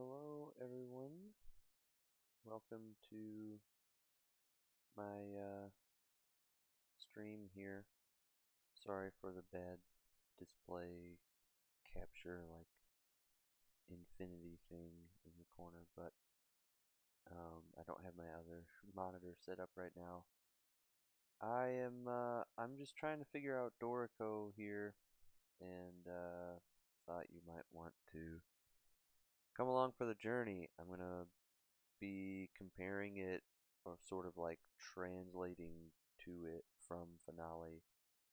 Hello everyone, welcome to my stream here. Sorry for the bad display capture like infinity thing in the corner, but I don't have my other monitor set up right now. I'm just trying to figure out Dorico here and thought you might want to come along for the journey. I'm gonna be comparing it or sort of like translating to it from finale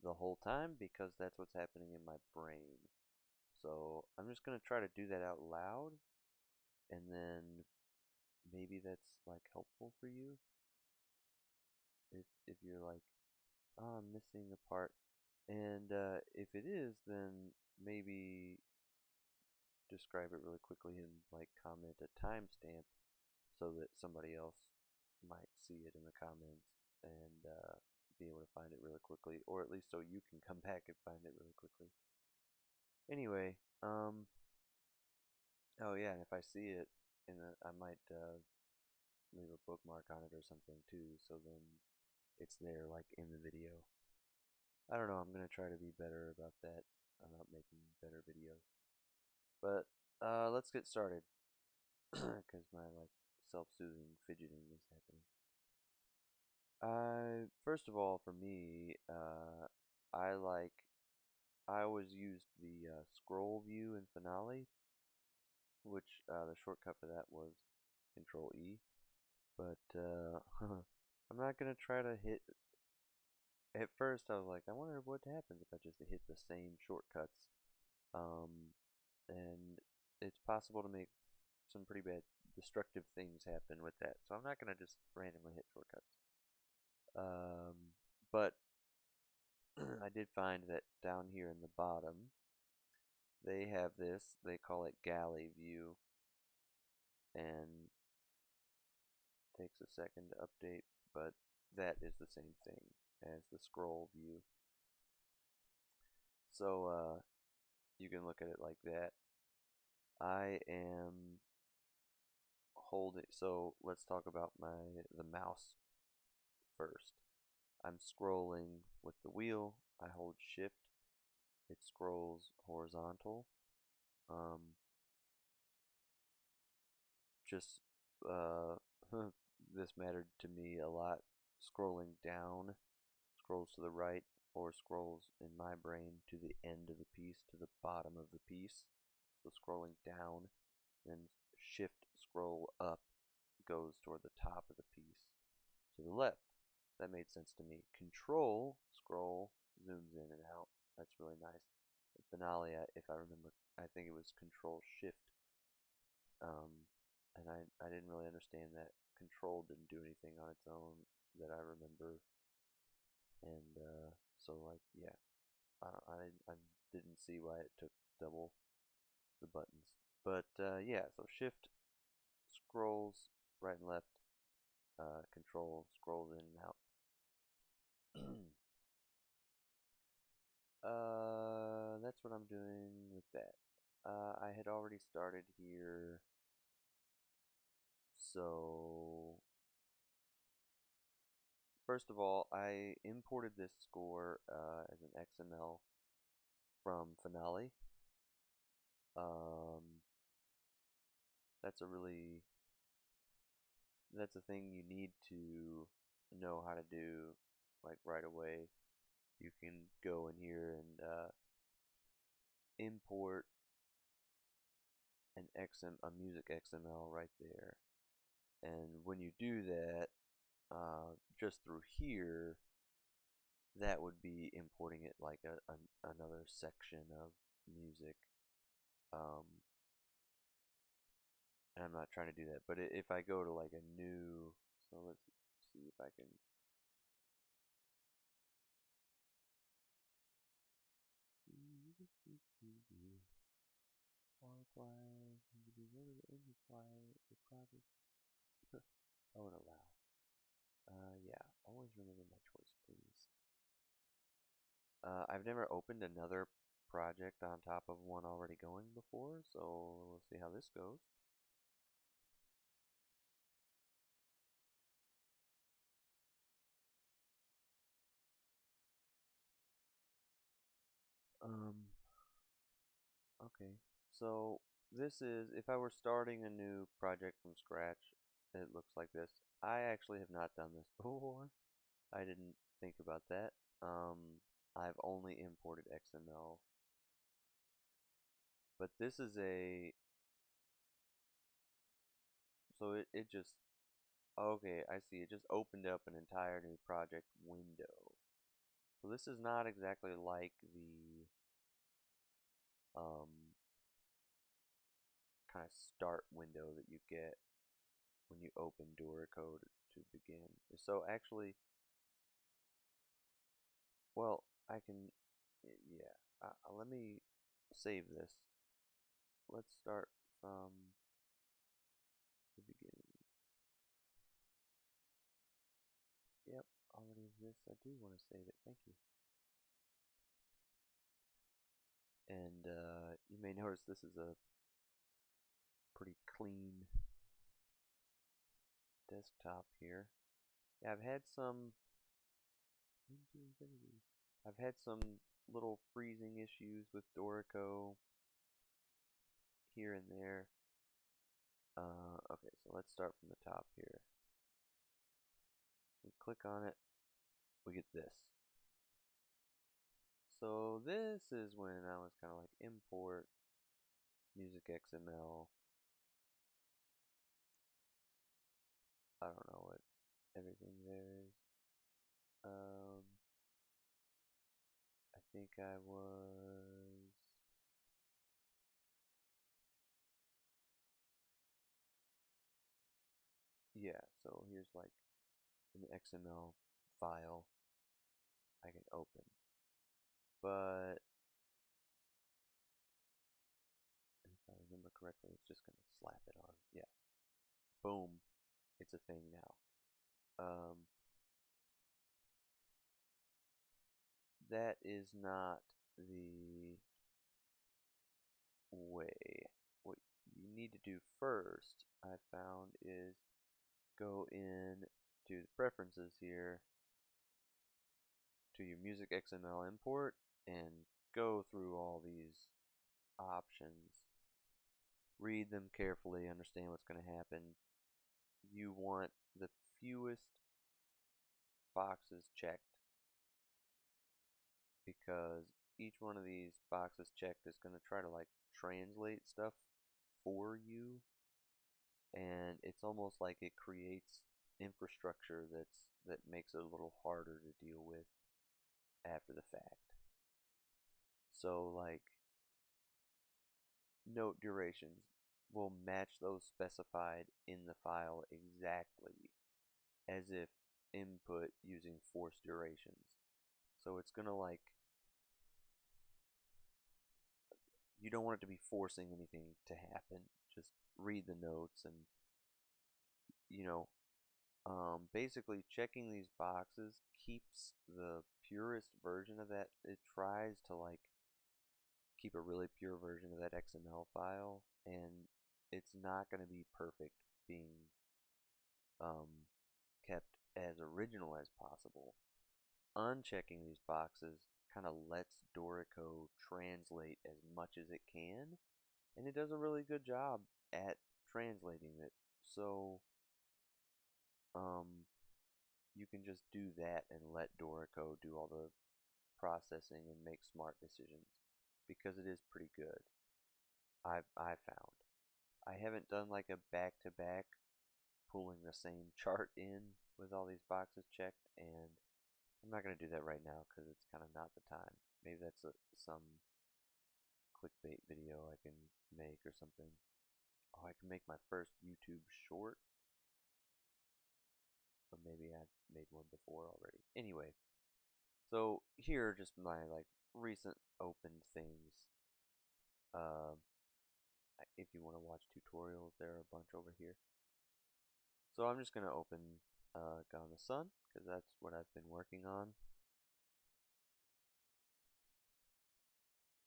the whole time because that's what's happening in my brain. So I'm just gonna try to do that out loud and then maybe that's like helpful for you if you're like, oh, I'm missing a part. And if it is, then maybe describe it really quickly and like comment a timestamp so that somebody else might see it in the comments and be able to find it really quickly, or at least so you can come back and find it really quickly. Anyway, oh yeah, and if I see it, I might leave a bookmark on it or something too, so then it's there like in the video. I don't know, I'm gonna try to be better about that, about making better videos. But let's get started, because my like self-soothing fidgeting is happening. First of all, for me, I like I always used the scroll view in Finale, which the shortcut for that was Control E. But I'm not gonna try to hit. At first, I was like, I wonder what happens if I just hit the same shortcuts. Um, and it's possible to make some pretty bad destructive things happen with that. So I'm not gonna just randomly hit shortcuts. But I did find that down here in the bottom, they have this, they call it galley view, and it takes a second to update, but that is the same thing as the scroll view. So you can look at it like that. I am holding, so let's talk about the mouse first. I'm scrolling with the wheel. I hold shift. It scrolls horizontal. Um, just this mattered to me a lot. Scrolling down scrolls to the right, or scrolls in my brain to the end of the piece, to the bottom of the piece. So scrolling down, then shift scroll up goes toward the top of the piece to the left. That made sense to me. Control scroll zooms in and out. That's really nice. The finale, if I remember, I think it was Control Shift. And I didn't really understand that Control didn't do anything on its own that I remember. And so like yeah, I didn't see why it took double the buttons. But yeah, so shift scrolls right and left, control scrolls in and out. That's what I'm doing with that. I had already started here, so first of all, I imported this score as an XML from Finale. Um, that's a really that's a thing you need to know how to do like right away. You can go in here and import a music XML right there. And when you do that, just through here, that would be importing it like another section of music. Um, and I'm not trying to do that, but if I go to like a new, so let's see if I can. Wildfire, to be loaded in the file, the project. Oh, and allow. Yeah, always remember my choice, please. I've never opened another project on top of one already going before, so we'll see how this goes. Um, okay. So this is, if I were starting a new project from scratch, it looks like this. I actually have not done this before. I didn't think about that. I've only imported XML, but this is a, so it just, okay, I see. It just opened up an entire new project window. So this is not exactly like the um, kind of start window that you get when you open Dorico to begin. So actually, well, I can, yeah, let me save this. Let's start from the beginning. Yep, already exists. I do want to save it. Thank you. And you may notice this is a pretty clean desktop here. Yeah, I've had some little freezing issues with Dorico here and there. Okay, so let's start from the top here. We click on it, we get this. So this is when I was kind of like import music XML. I don't know what everything there is. Um, I think I was, yeah, so here's like an XML file I can open. But if I remember correctly, it's just gonna slap it on. Yeah, boom, it's a thing now. That is not the way. What you need to do first, I found, is go in to the preferences here to your music XML import and go through all these options. Read them carefully, understand what's going to happen. You want the fewest boxes checked because each one of these boxes checked is going to try to like translate stuff for you, and it's almost like it creates infrastructure that makes it a little harder to deal with after the fact. So like note durations will match those specified in the file exactly as if input using forced durations. So it's gonna like, you don't want it to be forcing anything to happen. Just read the notes and you know basically checking these boxes keeps the purest version of that. It tries to like keep a really pure version of that XML file, and it's not going to be perfect being um, kept as original as possible. Unchecking these boxes kind of lets Dorico translate as much as it can, and it does a really good job at translating it. So um, you can just do that and let Dorico do all the processing and make smart decisions because it is pretty good. I found. I haven't done like a back to back pulling the same chart in with all these boxes checked, and I'm not going to do that right now because it's kind of not the time. Maybe that's some clickbait video I can make or something. Oh, I can make my first YouTube short, or maybe I've made one before already. Anyway, so here are just my like recent opened things. Uh, if you want to watch tutorials, there are a bunch over here. So I'm just gonna open Gone the Sun because that's what I've been working on.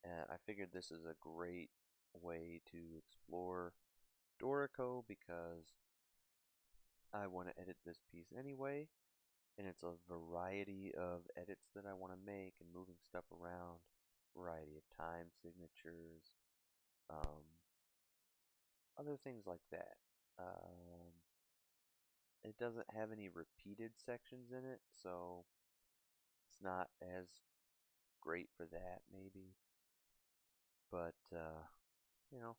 I figured this is a great way to explore Dorico because I want to edit this piece anyway, and it's a variety of edits that I want to make and moving stuff around. variety of time signatures, um, other things like that. It doesn't have any repeated sections in it, so it's not as great for that, maybe. But, you know,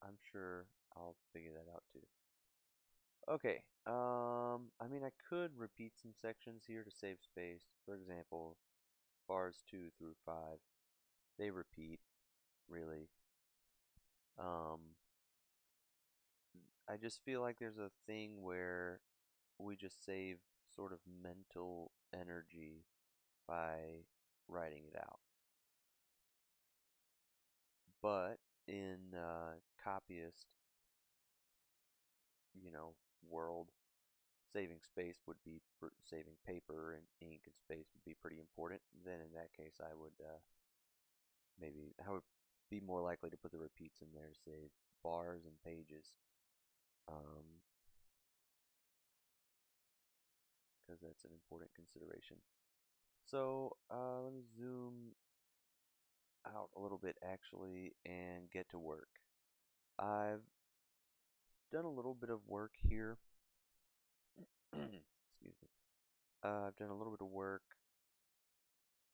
I'm sure I'll figure that out too. Okay, I mean, I could repeat some sections here to save space. For example, bars 2 through 5, they repeat, really. Um, I just feel like there's a thing where we just save sort of mental energy by writing it out. But in copyist, you know, world, saving space would be saving paper and ink and space would be pretty important. Then in that case, I would maybe I would be more likely to put the repeats in there to save bars and pages, because that's an important consideration. So let me zoom out a little bit actually and get to work. I've done a little bit of work here. Excuse me. I've done a little bit of work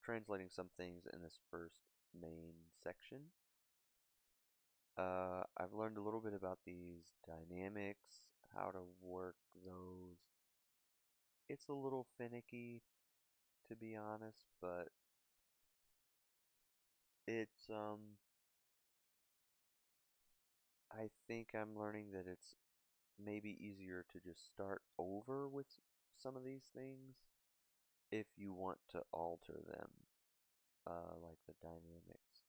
translating some things in this first main section. I've learned a little bit about these dynamics, how to work those. It's a little finicky, to be honest, but it's I think I'm learning that it's maybe easier to just start over with some of these things if you want to alter them, like the dynamics.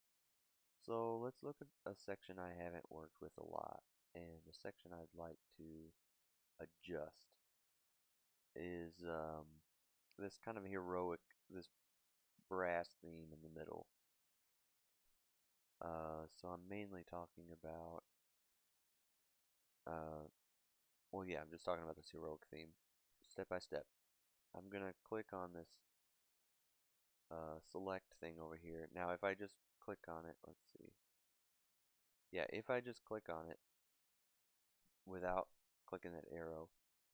So let's look at a section I haven't worked with a lot, and the section I'd like to adjust is this kind of heroic, this brass theme in the middle. So I'm mainly talking about, uh, well, yeah, I'm just talking about this heroic theme, step by step. I'm gonna click on this select thing over here. Now, if I just click on it, let's see. Yeah, if I just click on it without clicking that arrow,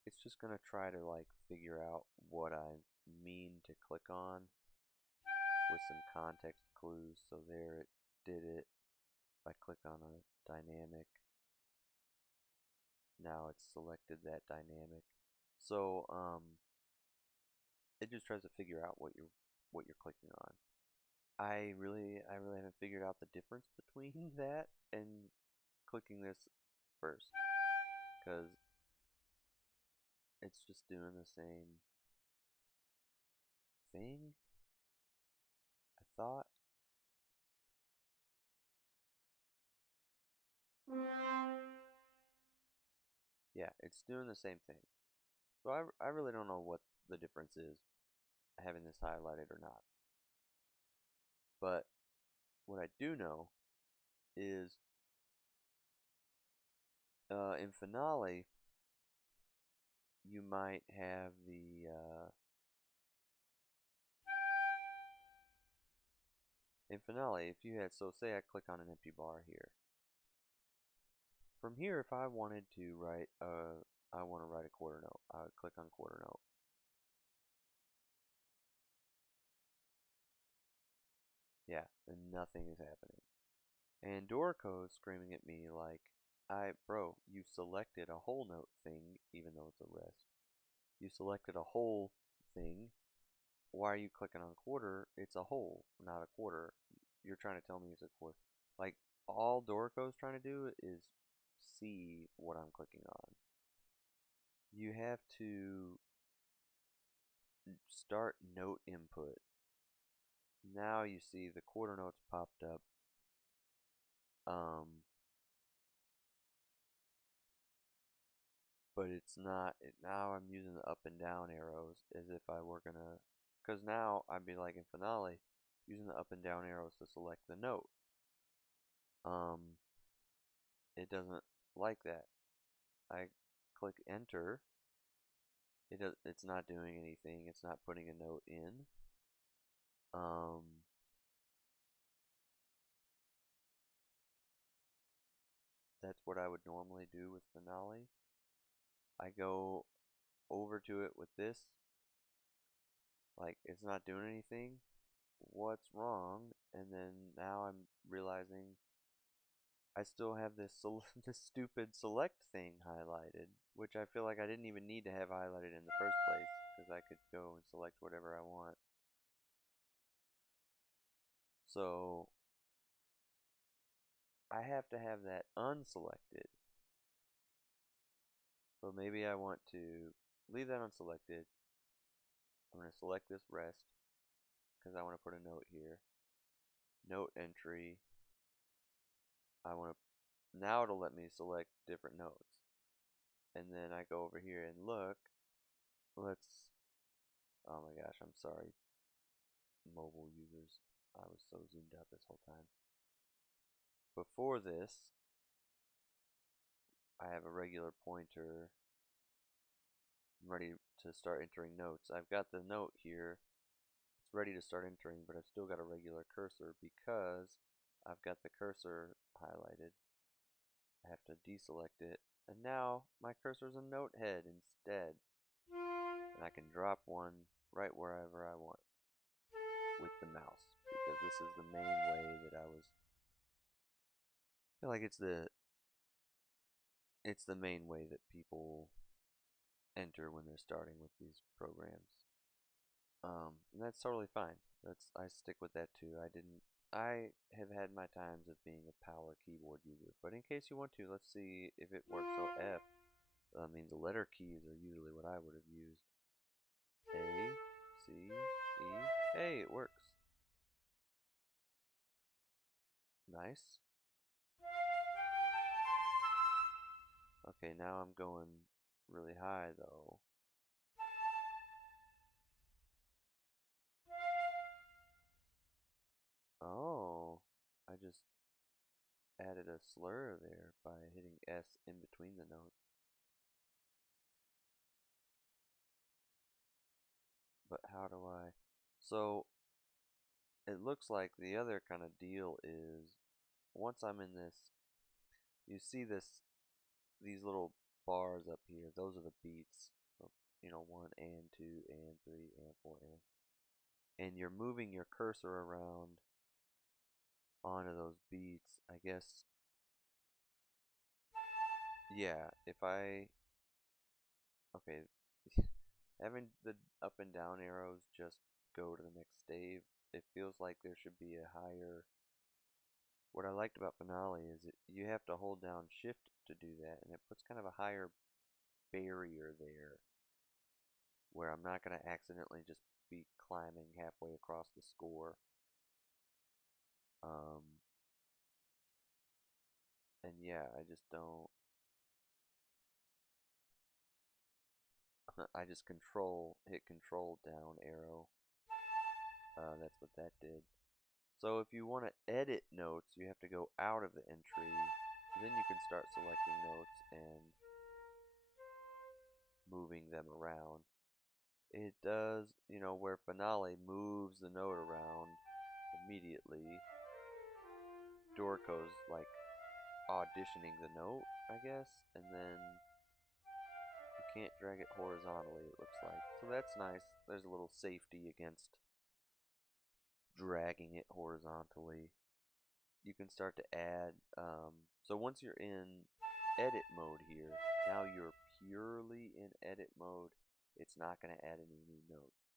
it's just gonna try to like figure out what I mean to click on with some context clues. So there it did it. If I click on a dynamic, now it's selected that dynamic. So it just tries to figure out what you're clicking on. I really haven't figured out the difference between that and clicking this first, because it's just doing the same thing, I thought. Yeah, it's doing the same thing. So I really don't know what the difference is having this highlighted or not. But what I do know is in Finale, you might have the in Finale, if you had, so say I click on an empty bar here. From here, if I wanted to write, I want to write a quarter note, I would click on quarter note. Yeah, and nothing is happening. And Dorico is screaming at me like, bro, you selected a whole note thing, even though it's a rest. You selected a whole thing. Why are you clicking on quarter? It's a whole, not a quarter. You're trying to tell me it's a quarter. Like, all Dorico's trying to do is see what I'm clicking on. You have to start note input. Now you see the quarter notes popped up. Um, but it's not. Now I'm using the up and down arrows as if I were gonna. Because now I'd be like in Finale, using the up and down arrows to select the note. Um, it doesn't like that. I click enter. It's not doing anything. It's not putting a note in. Um, That's what I would normally do with Finale. I go over to it with this, like it's not doing anything. What's wrong? And then now I'm realizing I still have this this stupid select thing highlighted, which I feel like I didn't even need to have highlighted in the first place because I could go and select whatever I want. So I have to have that unselected. So maybe I want to leave that unselected. I'm going to select this rest because I want to put a note here. Note entry. I want to, now it'll let me select different notes. And then I go over here and look. Let's, oh my gosh, I'm sorry, mobile users. I was so zoomed out this whole time. Before this, I have a regular pointer. I'm ready to start entering notes. I've got the note here. It's ready to start entering, but I've still got a regular cursor because I've got the cursor highlighted. I have to deselect it, and now my cursor's a note head instead. And I can drop one right wherever I want with the mouse because this is the main way that I feel like it's the main way that people enter when they're starting with these programs. And that's totally fine. I stick with that too. I have had my times of being a power keyboard user, but in case you want to, let's see if it works. So F means the letter keys are usually what I would have used. A, C, E. Hey, it works. Nice. Okay, now I'm going really high though. Oh, I just added a slur there by hitting S in between the notes. But how do I? So it looks like the other kind of deal is once I'm in this, you see these little bars up here. Those are the beats. So, 1 and 2 and 3 and 4 and you're moving your cursor around onto those beats. I guess, yeah, if I, okay, having the up and down arrows just go to the next stave, it feels like there should be a higher. What I liked about Finale is you have to hold down Shift to do that, and it puts kind of a higher barrier there where I'm not going to accidentally just be climbing halfway across the score. Um, and yeah, I just don't. I just hit control down arrow. That's what that did. So if you want to edit notes, you have to go out of the entry. Then you can start selecting notes and moving them around. It does, where Finale moves the note around immediately. Dorico's like auditioning the note, I guess, and then you can't drag it horizontally, it looks like. So that's nice. There's a little safety against dragging it horizontally. You can start to add, so once you're in edit mode here, now you're purely in edit mode. It's not going to add any new notes.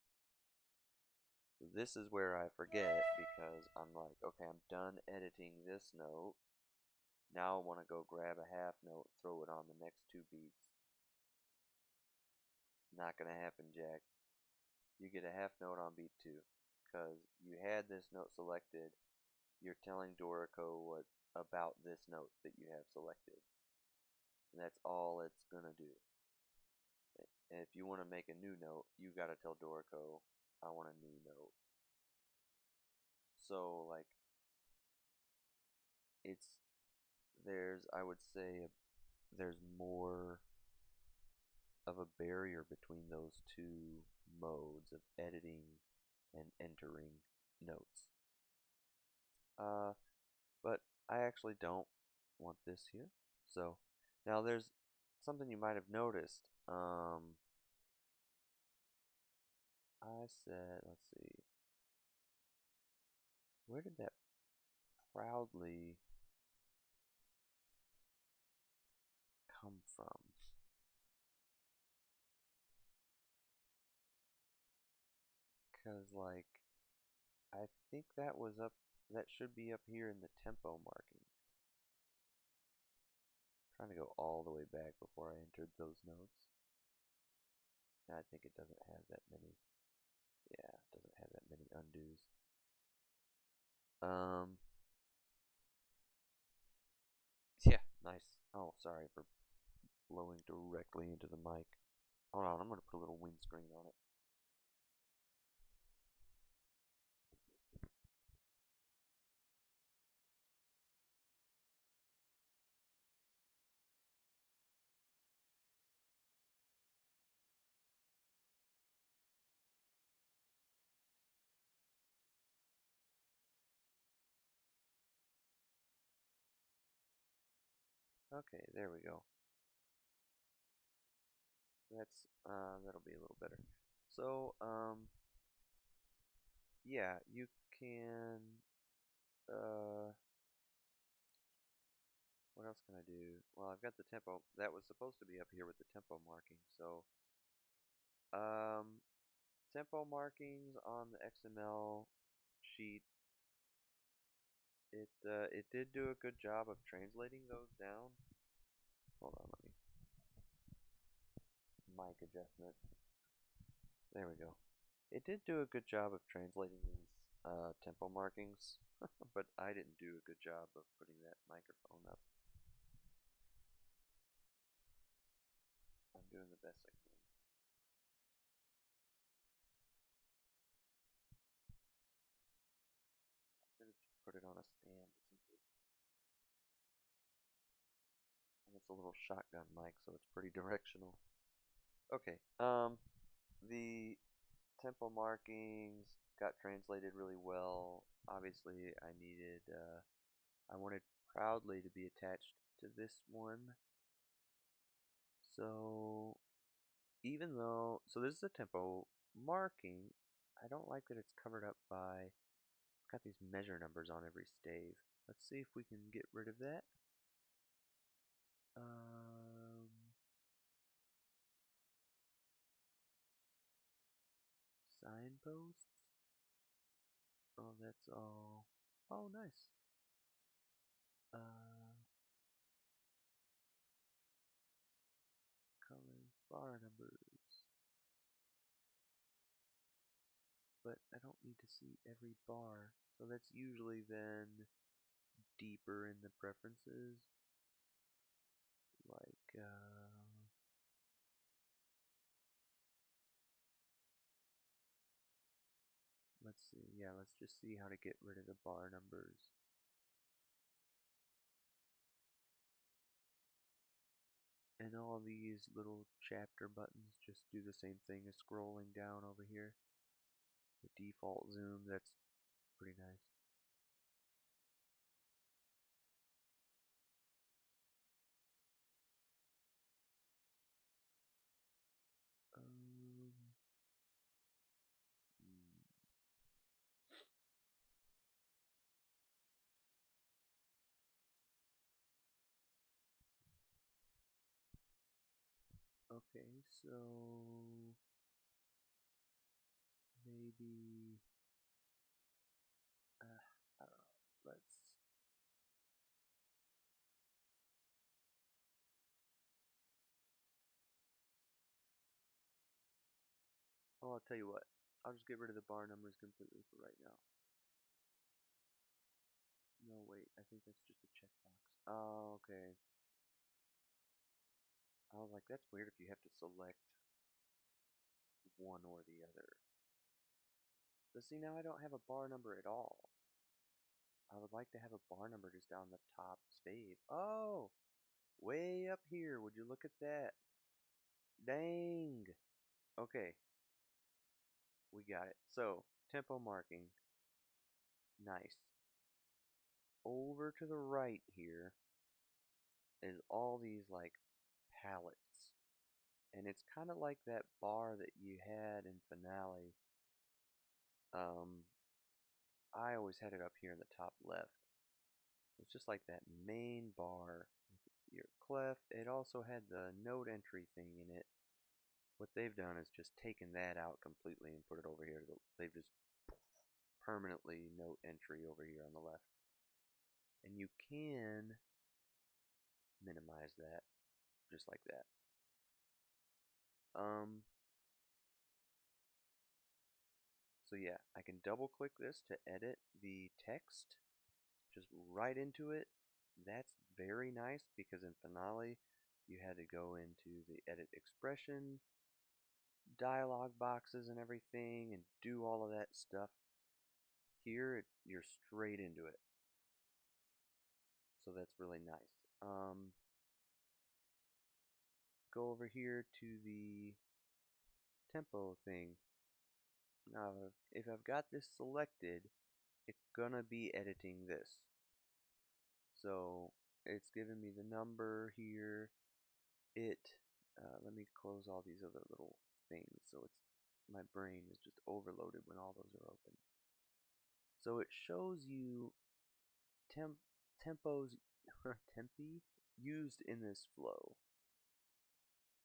So this is where I forget because I'm like, okay, I'm done editing this note. Now I want to go grab a half note, throw it on the next two beats. Not going to happen, Jack. You get a half note on beat 2 because you had this note selected. You're telling Dorico what about this note that you have selected. And that's all it's going to do. And if you want to make a new note, you got to tell Dorico, I want a new note. So, like, I would say, there's more of a barrier between those two modes of editing and entering notes. But I actually don't want this here. So now there's something you might have noticed. I said, let's see, where did that proudly come from? Because, like, I think that was up, that should be up here in the tempo marking. Trying to go all the way back before I entered those notes. I think it doesn't have that many. Yeah, it doesn't have that many undos. Um, yeah, nice. Oh, sorry for blowing directly into the mic. Hold on, I'm gonna put a little windscreen on it. Okay, there we go. That'll be a little better. So, yeah, you can, uh, what else can I do? Well, I've got the tempo. That was supposed to be up here with the tempo marking. So, um, tempo markings on the XML sheet. It did do a good job of translating those down. Hold on, let me mic adjustment. There we go. It did do a good job of translating these tempo markings, but I didn't do a good job of putting that microphone up. I'm doing the best I can. I should have just put it on a stand or something. And it's a little shotgun mic, so it's pretty directional. Okay, the tempo markings got translated really well. Obviously, I wanted proudly to be attached to this one. So, so this is a tempo marking, I don't like that it's covered up by, it's got these measure numbers on every stave. Let's see if we can get rid of that. Signposts. Oh, that's all. Oh, nice. Uh, colors, bar numbers. But I don't need to see every bar. So that's usually then deeper in the preferences. Like, let's see. Yeah, let's just see how to get rid of the bar numbers. And all these little chapter buttons just do the same thing as scrolling down over here. The default zoom, that's pretty nice. Um, okay, so maybe, I don't know, oh, I'll tell you what, I'll just get rid of the bar numbers completely for right now. No, wait, I think that's just a checkbox. Oh, okay. I was like, that's weird if you have to select one or the other. But see, now I don't have a bar number at all. I would like to have a bar number just down the top stave. Oh, way up here. Would you look at that? Dang. Okay, we got it. So, tempo marking. Nice. Over to the right here. is all these like palettes. And it's kind of like that bar that you had in Finale. Um, I always had it up here in the top left. It's just like that main bar with your clef. It also had the note entry thing in it. What they've done is just taken that out completely and put it over here. They've just permanently note entry over here on the left. And you can minimize that just like that. Um, so yeah, I can double click this to edit the text just right into it. That's very nice because in Finale you had to go into the edit expression, dialog boxes and everything and do all of that stuff. Here you're straight into it. So that's really nice. Go over here to the tempo thing. Now, if I've got this selected, it's gonna be editing this. So it's giving me the number here. Let me close all these other little things so it's my brain is just overloaded when all those are open. So it shows you tempos tempi used in this flow,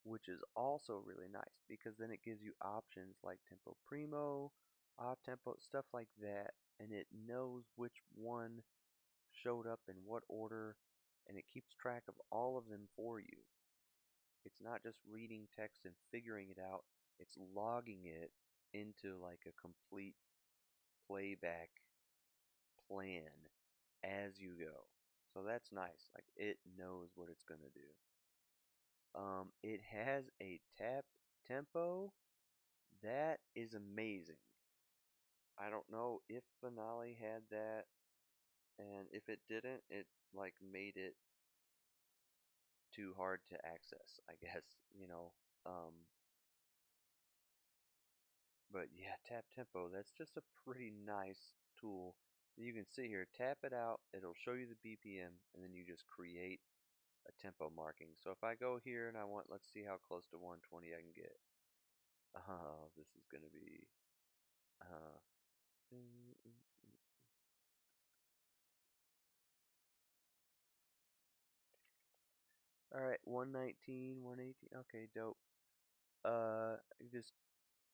which is also really nice because then it gives you options like tempo primo, off tempo, stuff like that, and it knows which one showed up in what order, and it keeps track of all of them for you. It's not just reading text and figuring it out, it's logging it into like a complete playback plan as you go. So that's nice. Like it knows what it's gonna do. It has a tap tempo. That is amazing. I don't know if Finale had that, and if it didn't, it like made it too hard to access, I guess. But yeah, tap tempo, that's just a pretty nice tool. You can see here, tap it out, it'll show you the BPM, and then you just create a tempo marking. So if I go here and I want, let's see how close to 120 I can get. Oh, this is going to be, uh, all right, 119, 118, okay, dope. Just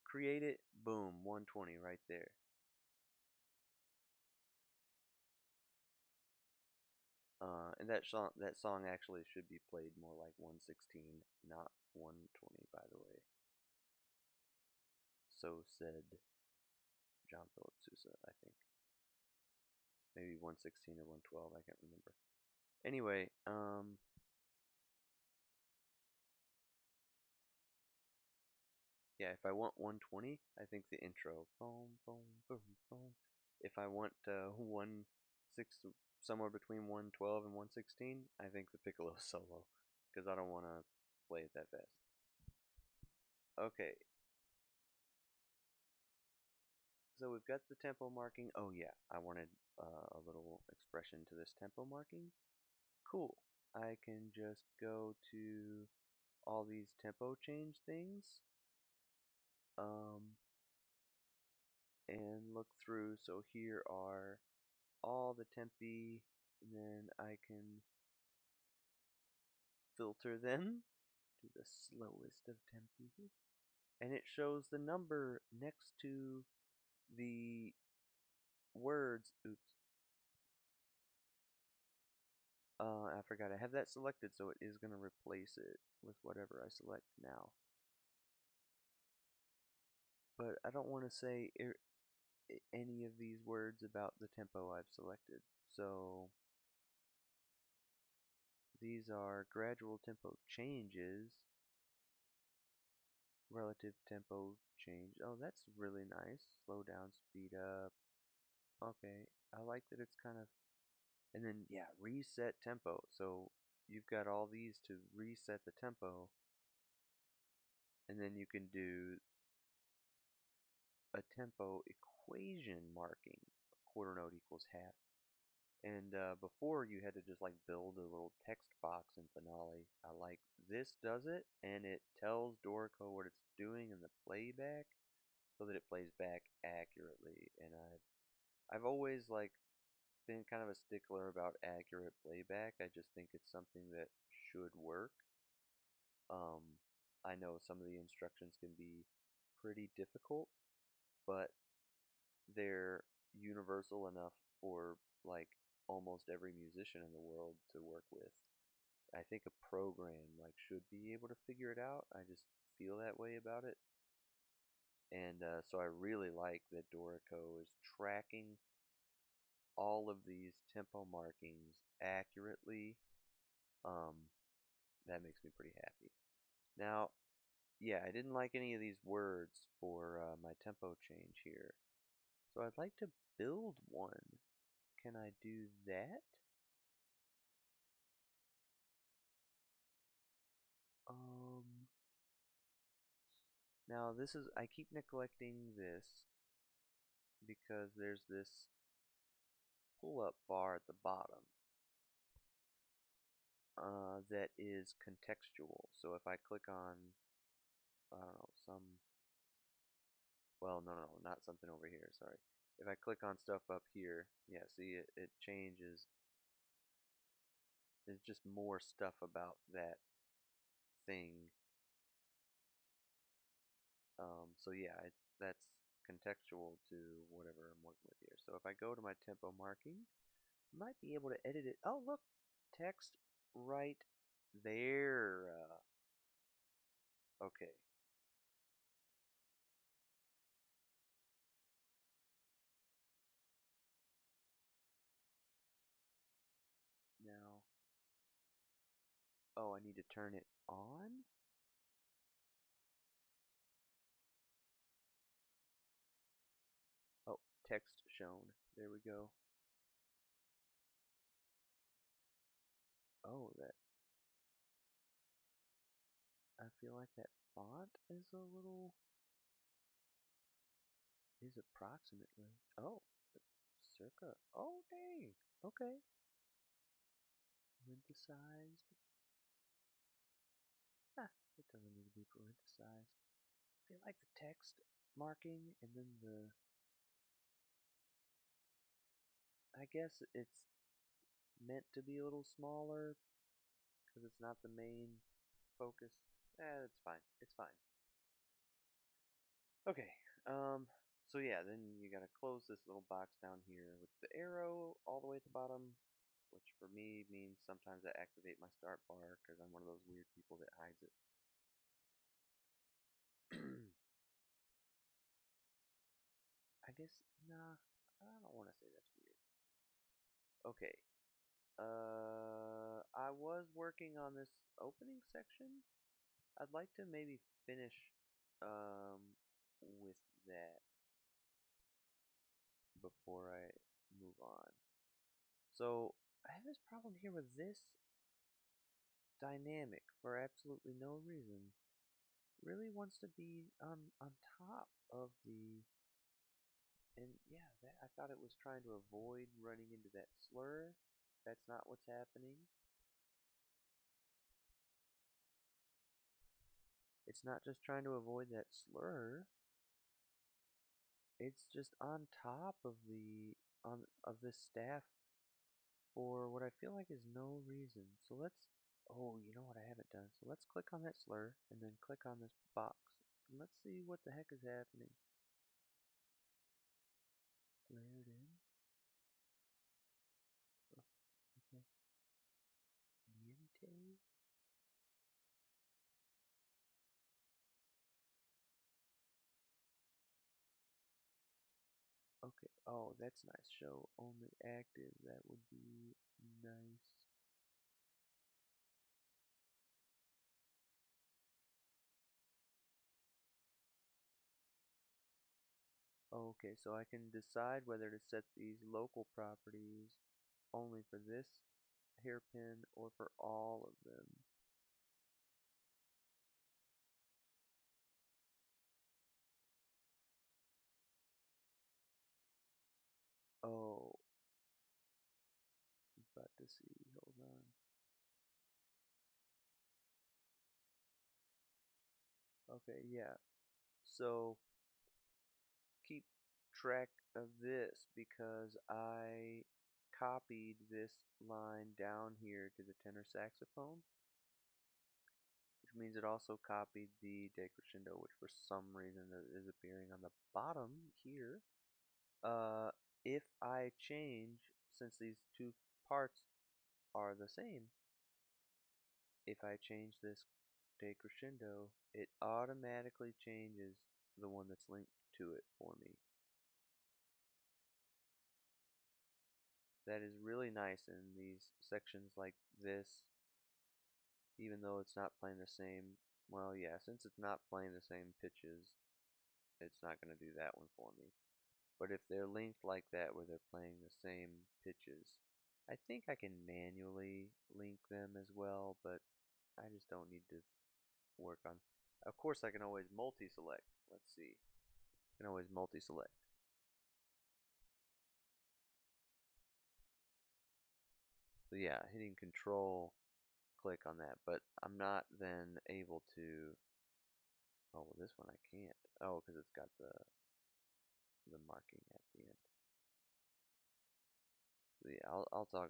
create it, boom, 120 right there. And that song actually should be played more like 116, not 120, by the way. So said John Philip Sousa, I think. Maybe 116 or 112, I can't remember. Anyway, yeah, if I want 120, I think the intro, boom, boom, boom, boom. If I want somewhere between 112 and 116, I think the piccolo solo, because I don't want to play it that fast. Okay, so we've got the tempo marking. Oh yeah, I wanted a little expression to this tempo marking. Cool. I can just go to all these tempo change things um, and look through. So here are all the tempi, and then I can filter them to the slowest of tempi, and it shows the number next to the words. Oops, I forgot I have that selected, so it is going to replace it with whatever I select now. But I don't want to say any of these words about the tempo I've selected. So these are gradual tempo changes, relative tempo change. Oh, that's really nice. Slow down, speed up. Okay, I like that it's kind of, and then yeah, reset tempo. So you've got all these to reset the tempo, and then you can do a tempo equation marking. A quarter note equals half. And before you had to just like build a little text box in Finale. I like this does it, and it tells Dorico what it's doing in the playback so that it plays back accurately. And I've always like been kind of a stickler about accurate playback. I just think it's something that should work. Um, I know some of the instructions can be pretty difficult, but they're universal enough for like almost every musician in the world to work with. I think a program like should be able to figure it out. I just feel that way about it. And so I really like that Dorico is tracking all of these tempo markings accurately. Um, that makes me pretty happy. Now, yeah, I didn't like any of these words for my tempo change here. So I'd like to build one. Can I do that? Um, Now this is, I keep neglecting this because there's this pull-up bar at the bottom that is contextual. So if I click on, I don't know, well, no, not something over here, sorry. If I click on stuff up here, yeah, see it changes. There's just more stuff about that thing. So yeah, that's contextual to whatever I'm working with here. So if I go to my tempo marking, I might be able to edit it. Oh, look, text right there. Okay, now, oh, I need to turn it on? Oh, text shown. There we go. Oh, that, I feel like that font is a little, is approximately. Oh, circa. Oh, dang. Okay. Parenthesized. Ah, it doesn't need to be parenthesized. I feel like the text marking and then I guess it's meant to be a little smaller because it's not the main focus. It's fine. It's fine. Okay. Um, so yeah, then you gotta close this little box down here with the arrow all the way at the bottom, which for me means sometimes I activate my start bar because I'm one of those weird people that hides it. I guess, nah, I don't want to say that's weird. Okay. I was working on this opening section. I'd like to maybe finish with that before I move on. So I have this problem here with this dynamic for absolutely no reason. Really wants to be on top of the, and yeah, that I thought it was trying to avoid running into that slur. That's not what's happening. It's not just trying to avoid that slur. It's just on top of the on of this staff for what I feel like is no reason. So let's, oh, you know what I haven't done? So let's click on that slur and then click on this box. And let's see what the heck is happening. Flared in. Oh, okay. Niente. Okay. Oh, that's nice. Show only active. That would be nice. Okay, so I can decide whether to set these local properties only for this hairpin or for all of them. Oh, to see. Hold on. Okay, yeah. So keep track of this because I copied this line down here to the tenor saxophone, which means it also copied the decrescendo, which for some reason is appearing on the bottom here. Uh, if I change, since these two parts are the same, if I change this decrescendo, it automatically changes the one that's linked to it for me. That is really nice in these sections like this, even though it's not playing the same. Well, yeah, since it's not playing the same pitches, it's not going to do that one for me. But if they're linked like that where they're playing the same pitches, I think I can manually link them as well, but I just don't need to work on. Of course, I can always multi-select. Let's see. I can always multi-select. So yeah, hitting control, click on that, but I'm not then able to. Oh, well, this one I can't. Oh, because it's got the marking at the end. So yeah, I'll talk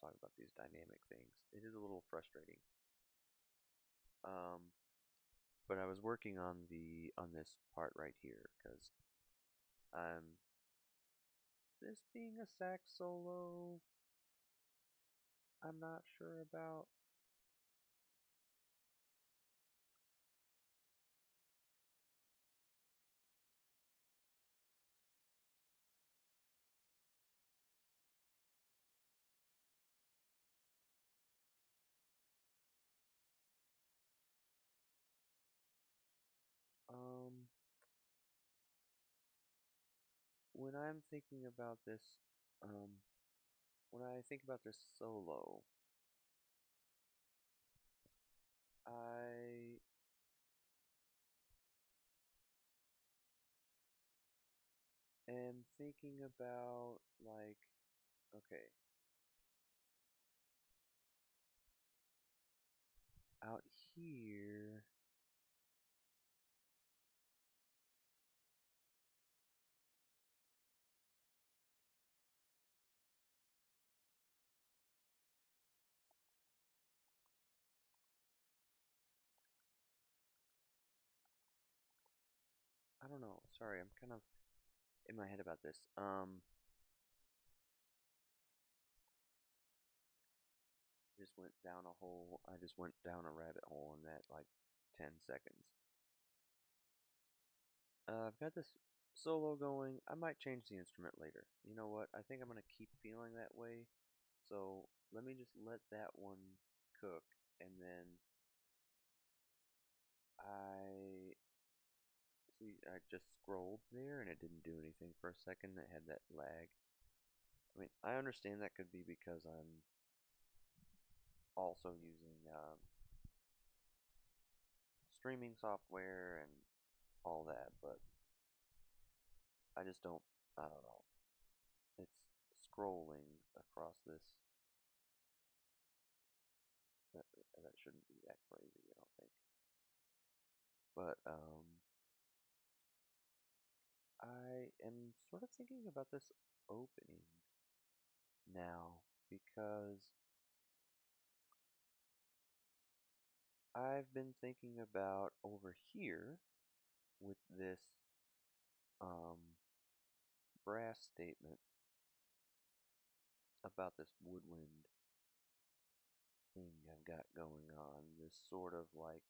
about these dynamic things. It is a little frustrating. Um, but I was working on this part right here because this being a sax solo, I'm not sure about. Um, when I'm thinking about this, um, when I think about this solo, I am thinking about like, okay, out here. I don't know. Sorry, I'm kind of in my head about this. I just went down a rabbit hole in that like 10 seconds. I've got this solo going. I might change the instrument later. You know what? I think I'm gonna keep feeling that way. So let me just let that one cook, and then I see. I just scrolled there, and it didn't do anything for a second. It had that lag. I mean, I understand that could be because I'm also using streaming software and all that, but I just don't. I don't know. It's scrolling across this. That shouldn't be that crazy, I don't think. But I am sort of thinking about this opening now because I've been thinking about over here with this um, brass statement about this woodwind thing I've got going on. This sort of like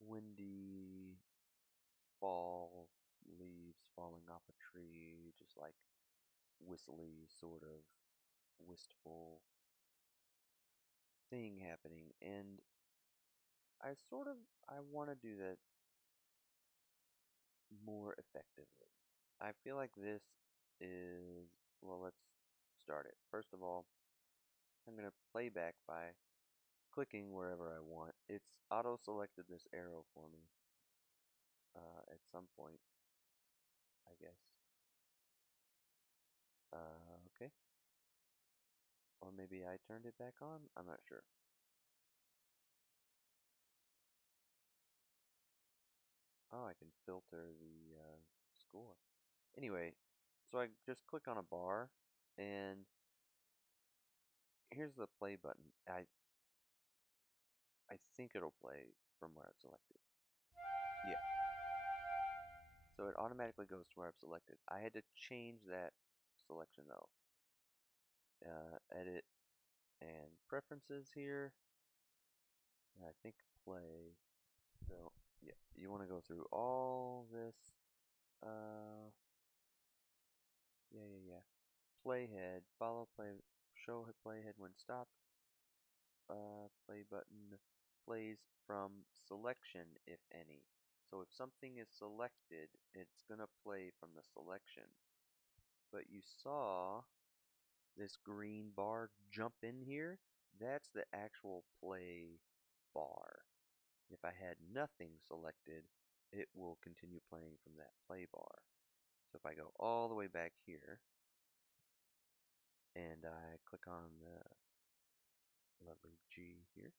windy fall, leaves falling off a tree, just like whistly, sort of wistful thing happening. And I want to do that more effectively. I feel like this is, well, let's start it. First of all, I'm going to play back by clicking wherever I want. It's auto selected this arrow for me at some point, I guess. Okay. maybe I turned it back on. I'm not sure. Oh, I can filter the score. Anyway, so I just click on a bar, and here's the play button. I think it'll play from where I've selected. Yeah. So it automatically goes to where I've selected. I had to change that selection though. Edit and preferences here. And I think play. So yeah, you want to go through all this. Yeah. Playhead, follow play, show playhead when stopped. Play button plays from selection if any. So if something is selected, it's gonna play from the selection. But you saw this green bar jump in here. That's the actual play bar. If I had nothing selected, it will continue playing from that play bar. So if I go all the way back here and I click on the lovely G here,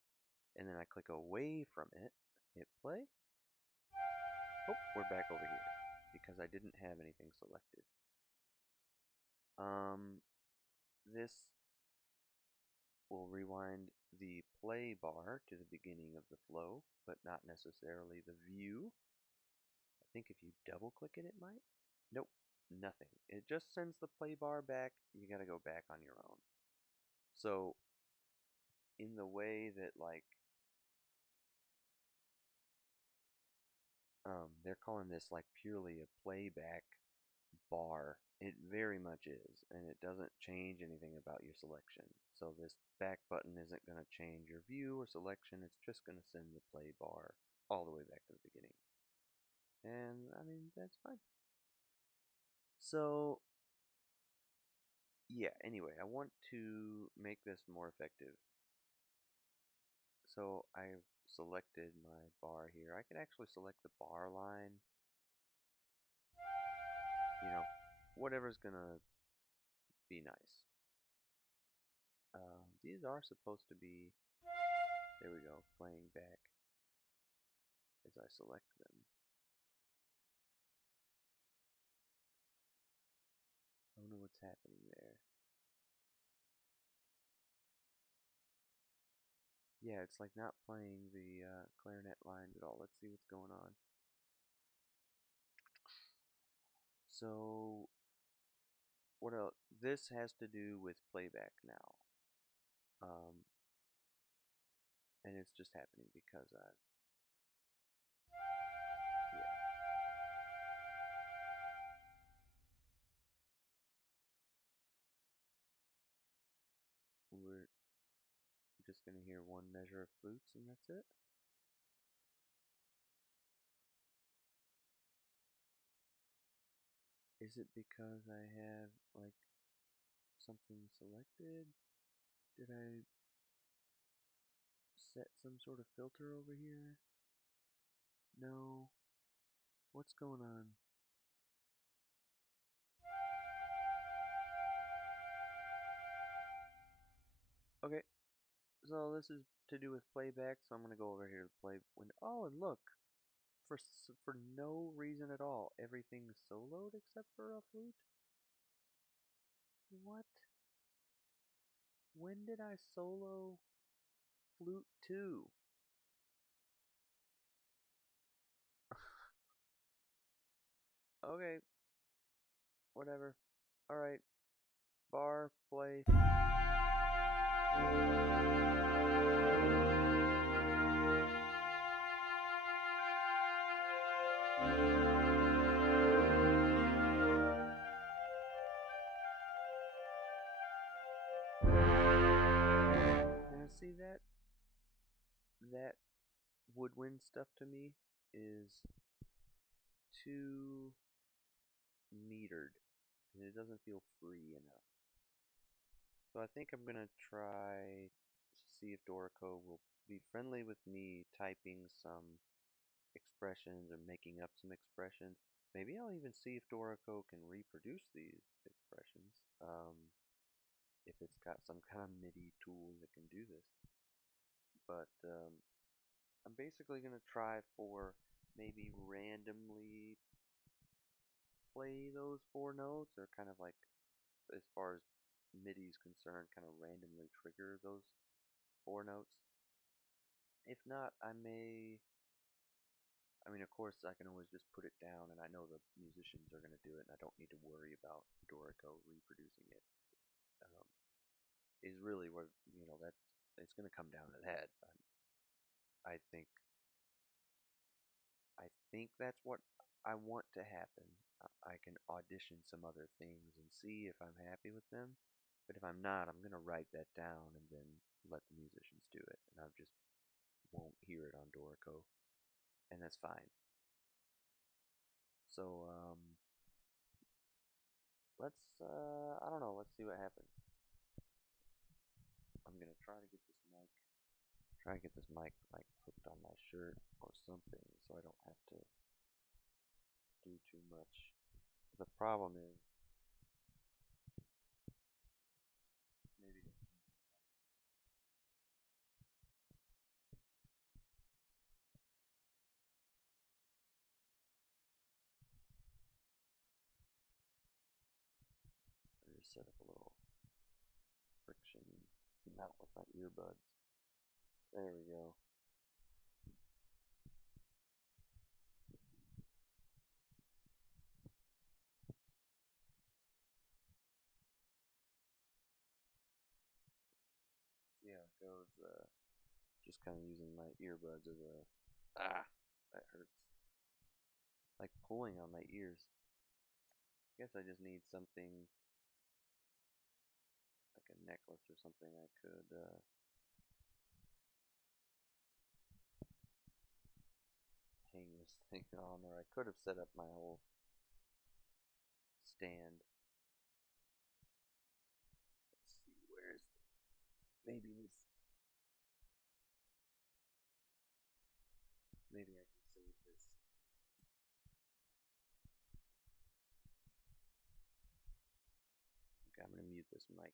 and then I click away from it, hit play. Oh, we're back over here because I didn't have anything selected. This will rewind the play bar to the beginning of the flow, but not necessarily the view. I think if you double click it, it might. Nope, nothing. It just sends the play bar back. You gotta go back on your own. So, in the way that like they're calling this like purely a playback bar, it very much is, and it doesn't change anything about your selection. So this back button isn't going to change your view or selection, it's just going to send the play bar all the way back to the beginning. And I mean, that's fine. So yeah, anyway, I want to make this more effective. So I've selected my bar here. I can actually select the bar line, whatever's gonna be nice. These are supposed to be, there we go, playing back as I select them. I don't know what's happening there. Yeah, it's like not playing the clarinet lines at all. Let's see what's going on. So, what else? This has to do with playback now. And it's just happening because yeah. We're just gonna hear one measure of flutes and that's it. Is it because I have like something selected? Did I set some sort of filter over here? No. What's going on? Okay, so this is to do with playback, so I'm gonna go over here to play window. Oh, and look, for no reason at all, everything's soloed except for a flute. What? When did I solo flute 2? Okay, whatever. All right, bar play. Now see that woodwind stuff to me is too metered, and it doesn't feel free enough. So I think I'm gonna try to see if Dorico will be friendly with me typing some expressions or making up some expressions. Maybe I'll even see if Dorico can reproduce these expressions. if it's got some kind of MIDI tool that can do this. But I'm basically going to try for maybe randomly play those four notes, or kind of like, as far as MIDI is concerned, kind of randomly trigger those four notes. If not, I mean, of course, I can always just put it down, and I know the musicians are going to do it, and I don't need to worry about Dorico reproducing it. Um, is really where, that it's going to come down to that. I think I think that's what I want to happen. I can audition some other things and see if I'm happy with them. But if I'm not, I'm gonna write that down and then let the musicians do it, and I just won't hear it on Dorico, and that's fine. So let's I don't know. Let's see what happens. I'm gonna try to get this mic like hooked on my shirt or something, so I don't have to do too much. The problem is maybe I just set up a little friction mount with my earbuds. There we go. See how it goes. Just kind of using my earbuds as a that hurts. Like pulling on my ears. I guess I just need something like a necklace or something I could hang this thing on, or I could have set up my whole stand. Let's see, where's maybe this? Maybe I can save this. Okay, I'm gonna mute this mic.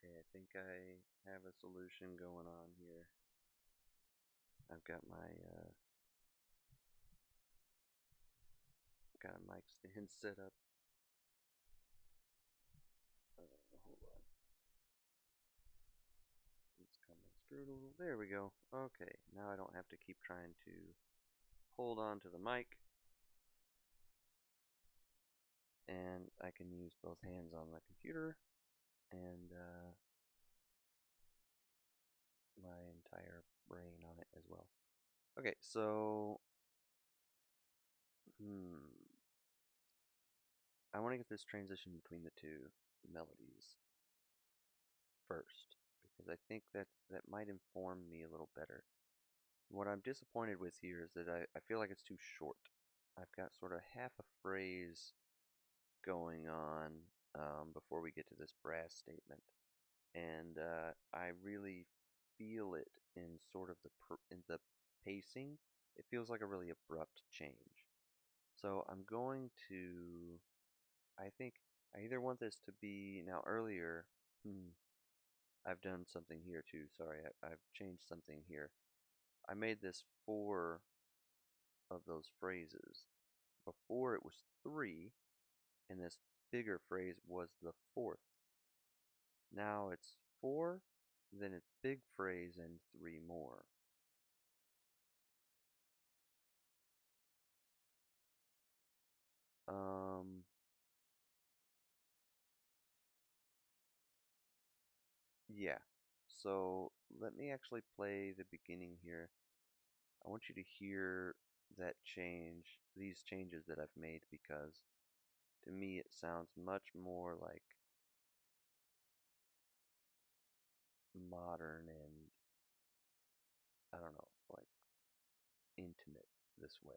Okay, I think I have a solution going on here. I've got a mic stand set up. Hold on. It's come unscrewed a little. There we go. Okay, now I don't have to keep trying to hold on to the mic, and I can use both hands on the computer and my entire brain on it as well. Okay, so I want to get this transition between the two melodies first, because I think that might inform me a little better. What I'm disappointed with here is that I feel like it's too short. I've got sort of half a phrase going on before we get to this brass statement, and I really feel it in sort of in the pacing. It feels like a really abrupt change. So I'm going to. I think I either want this to be now earlier. I've done something here too. Sorry, I've changed something here. I made this four of those phrases. Before it was three, and this bigger phrase was the fourth. Now it's four, then it's big phrase and three more. Um, yeah. So let me actually play the beginning here. I want you to hear that change, these changes that I've made, because to me it sounds much more like modern and, I don't know, like intimate this way.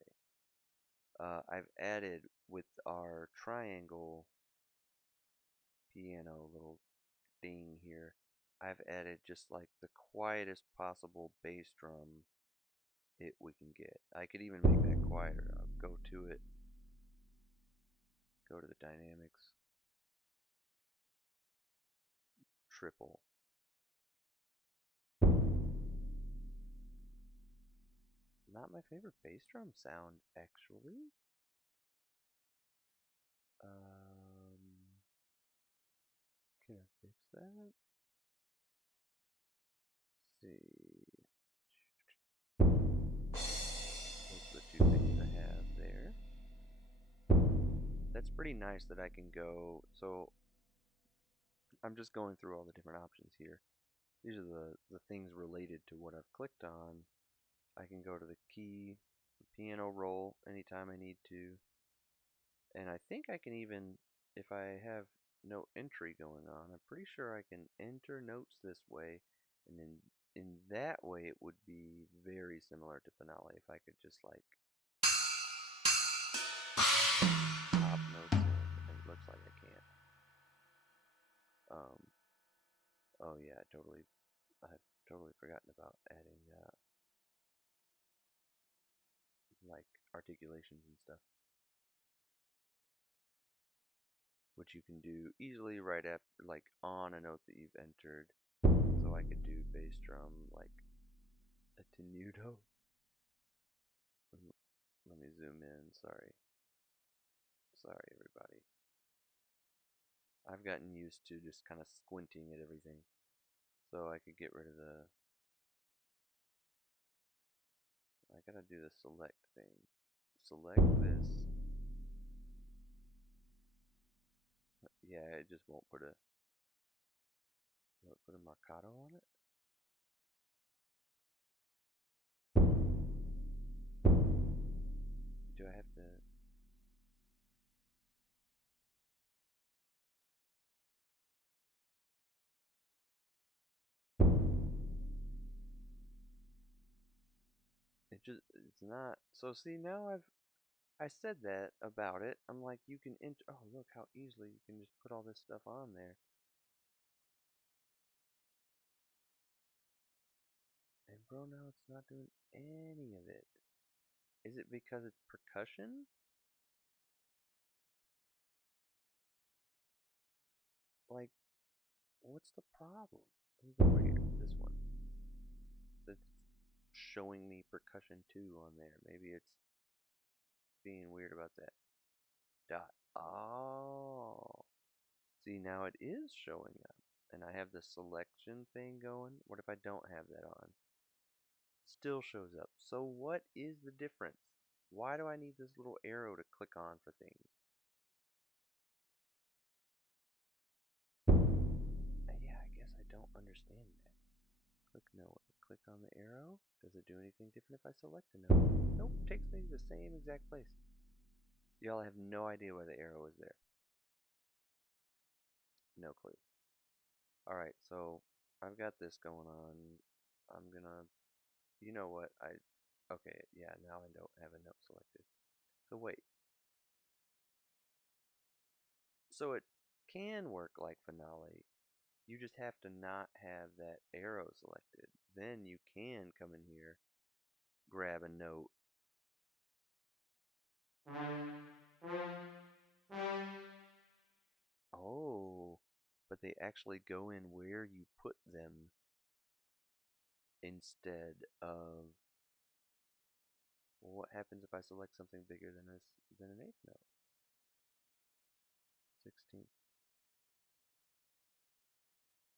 I've added with our triangle piano little ding here, I've added just like the quietest possible bass drum we can get. I could even make that quieter. I'll go to it, go to the dynamics, triple. Not my favorite bass drum sound, actually. Can I fix that? Let's see. Those are the two things I have there. That's pretty nice that I can go. So I'm just going through all the different options here. These are the things related to what I've clicked on. I can go to the key, the piano roll anytime I need to. And I think I can even, if I have note entry going on, I'm pretty sure I can enter notes this way. And then in that way, it would be very similar to finale if I could just like pop notes in, and it looks like I can't. Um, oh yeah, I've totally forgotten about adding like articulations and stuff, which you can do easily right after, like on a note that you've entered. So I could do bass drum like a tenuto. Let me zoom in. Sorry everybody. I've gotten used to just kind of squinting at everything, so I could get rid of the. I gotta do the select thing. Select this. Yeah, it just won't put a. Will it put a marcato on it? Do I have to? It's not. So see, now I said that about it. I'm like, you can enter. Oh, look how easily you can just put all this stuff on there. And bro, now it's not doing any of it. Is it because it's percussion? Like, what's the problem? Let me go over here. This one. It's showing me percussion too on there. Maybe it's being weird about that. Dot. Oh. See, now it is showing up. And I have the selection thing going. What if I don't have that on? Still shows up. So what is the difference? Why do I need this little arrow to click on for things? Yeah, I guess I don't understand that. Click no. Click on the arrow. Does it do anything different if I select a note? Nope, takes me to the same exact place. Y'all have no idea why the arrow is there. No clue. Alright, so I've got this going on. I'm gonna, you know what, okay, yeah, now I don't have a note selected. So wait, so it can work like finale. You just have to not have that arrow selected. Then you can come in here, grab a note. Oh, but they actually go in where you put them instead of, well, what happens if I select something bigger than an eighth note? 16th.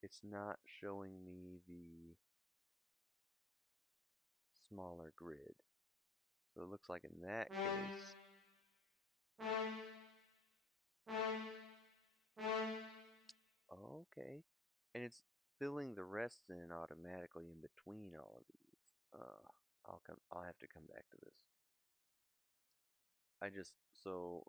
it's not showing me the smaller grid. So it looks like in that case, okay, and it's filling the rest in automatically in between all of these. I'll have to come back to this. I just, so,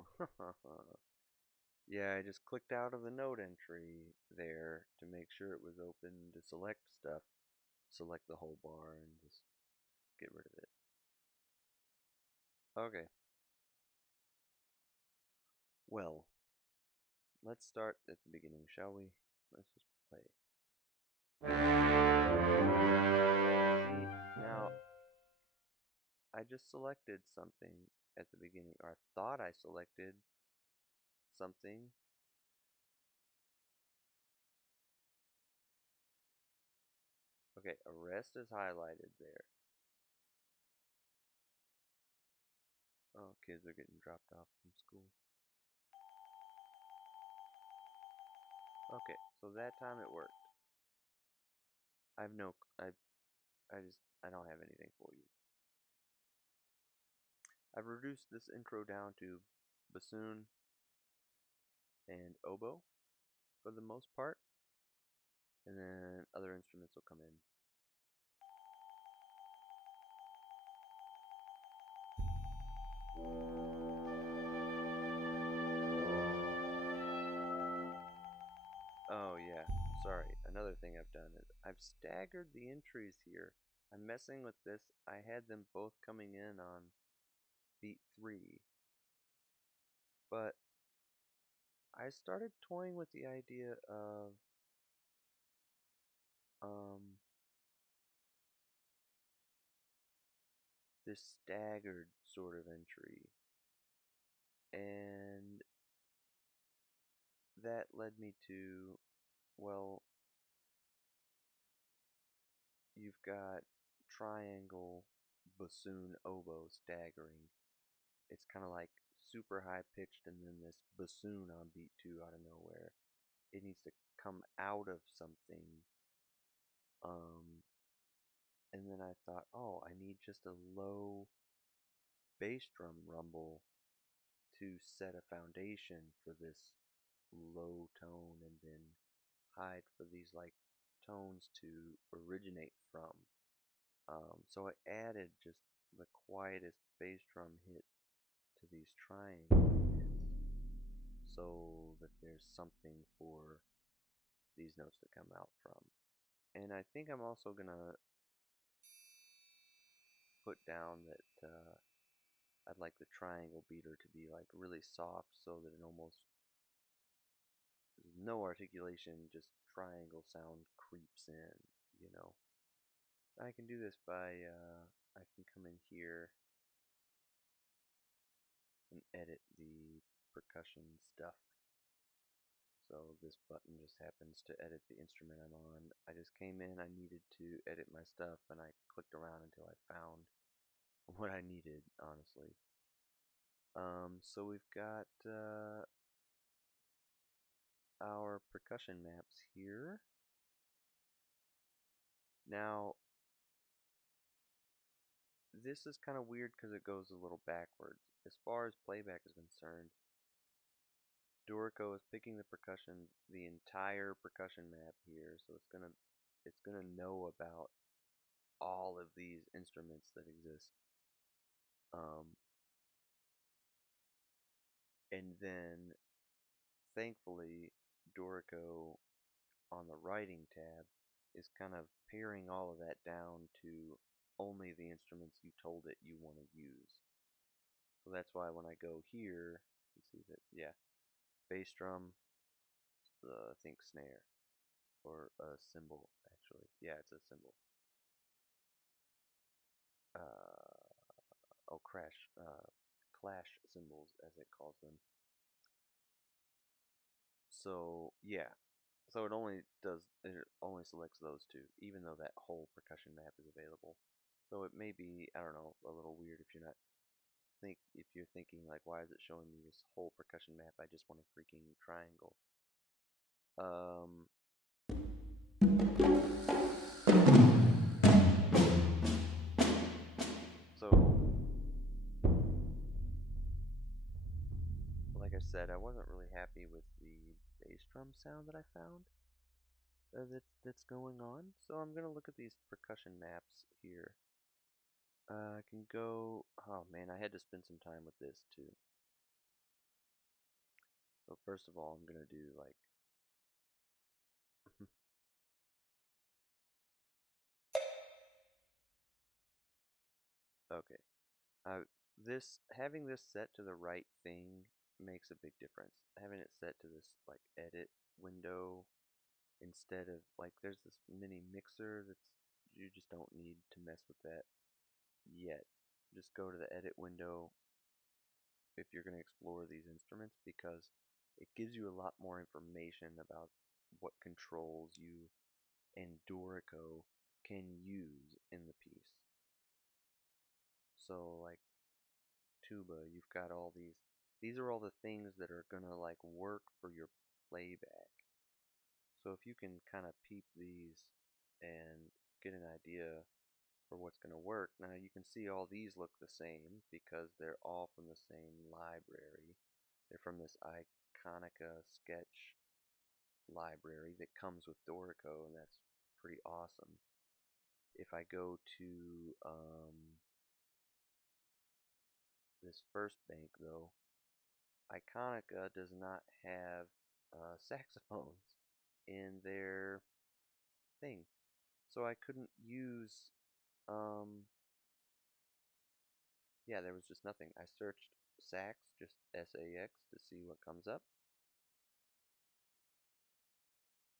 yeah, I just clicked out of the node entry there to make sure it was open to select stuff, select the whole bar, and just get rid of it. Okay, well, let's start at the beginning, shall we? Let's just play. See, now, I just selected something at the beginning, or I thought I selected something. Okay, arrest is highlighted there. Oh, kids are getting dropped off from school. Okay, so that time it worked. I have no, I don't have anything for you. I've reduced this intro down to bassoon and oboe for the most part, and then other instruments will come in. Oh yeah, sorry. Another thing I've done is I've staggered the entries here. I'm messing with this. I had them both coming in on beat 3, but I started toying with the idea of um, this staggered sort of entry, and that led me to, well, you've got triangle, bassoon, oboe staggering. It's kind of like super high pitched, and then this bassoon on beat 2 out of nowhere. It needs to come out of something. And then I thought, oh, I need just a low bass drum rumble to set a foundation for this low tone, and then hide for these like tones to originate from. So I added just the quietest bass drum hit to these triangle hits so that there's something for these notes to come out from. And I think I'm also gonna put down that I'd like the triangle beater to be like really soft so that it almost, no articulation, just triangle sound creeps in, you know. I can do this by, I can come in here and edit the percussion stuff. So this button just happens to edit the instrument I'm on. I just came in, I needed to edit my stuff, and I clicked around until I found what I needed, honestly. So we've got our percussion maps here. Now, this is kind of weird because it goes a little backwards. As far as playback is concerned, Dorico is picking the percussion, the entire percussion map here, so it's gonna know about all of these instruments that exist. Um, and then, thankfully, Dorico on the writing tab is kind of paring all of that down to only the instruments you told it you want to use. So that's why when I go here, you see that, yeah, bass drum, I think snare, or a cymbal, actually. Yeah, it's a cymbal. Crash, clash cymbals, as it calls them. So, yeah, so it only selects those two, even though that whole percussion map is available. So it may be, I don't know, a little weird if you're thinking like, why is it showing me this whole percussion map? I just want a freaking triangle. Um, said, I wasn't really happy with the bass drum sound that I found that's going on. So I'm gonna look at these percussion maps here. I can go. Oh man, I had to spend some time with this too. So first of all, I'm gonna do like. Okay, this having this set to the right thing makes a big difference. Having it set to this like edit window instead of like there's this mini mixer that's you just don't need to mess with that yet. Just go to the edit window if you're going to explore these instruments because it gives you a lot more information about what controls you and Dorico can use in the piece. So like tuba, you've got all these are all the things that are going to like work for your playback. So if you can kind of peep these and get an idea for what's going to work. Now you can see all these look the same because they're all from the same library. They're from this Iconica sketch library that comes with Dorico, and that's pretty awesome. If I go to this first bank though, Iconica does not have saxophones in their thing. So I couldn't use um, yeah, there was just nothing. I searched sax, just SAX, to see what comes up.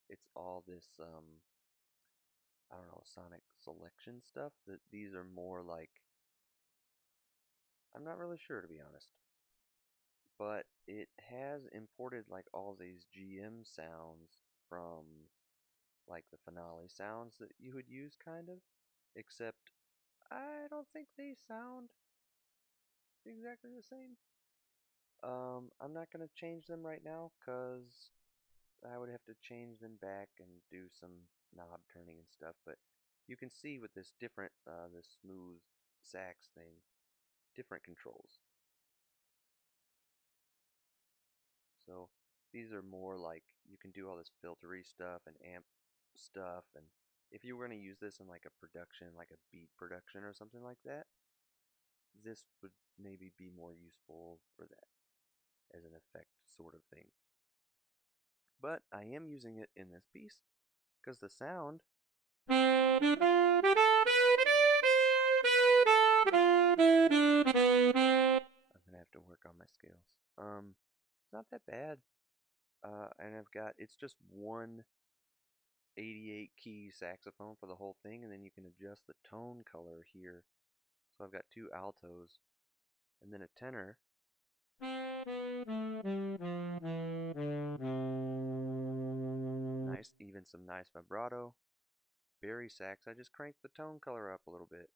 It's all this, I don't know, sonic selection stuff. That these are more like, I'm not really sure to be honest. But it has imported like all these GM sounds from like the finale sounds that you would use, kind of. Except I don't think they sound exactly the same. I'm not gonna change them right now because I would have to change them back and do some knob turning and stuff, but you can see with this different, this smooth sax thing, different controls. So these are more like you can do all this filtery stuff and amp stuff, and if you were going to use this in like a production, like a beat production or something like that, this would maybe be more useful for that as an effect sort of thing. But I am using it in this piece because the sound I'm gonna have to work on my scales. It's not that bad. And I've got it's just one 88 key saxophone for the whole thing, and then you can adjust the tone color here. So I've got two altos and then a tenor. Nice, even some nice vibrato. Barry sax. I just cranked the tone color up a little bit.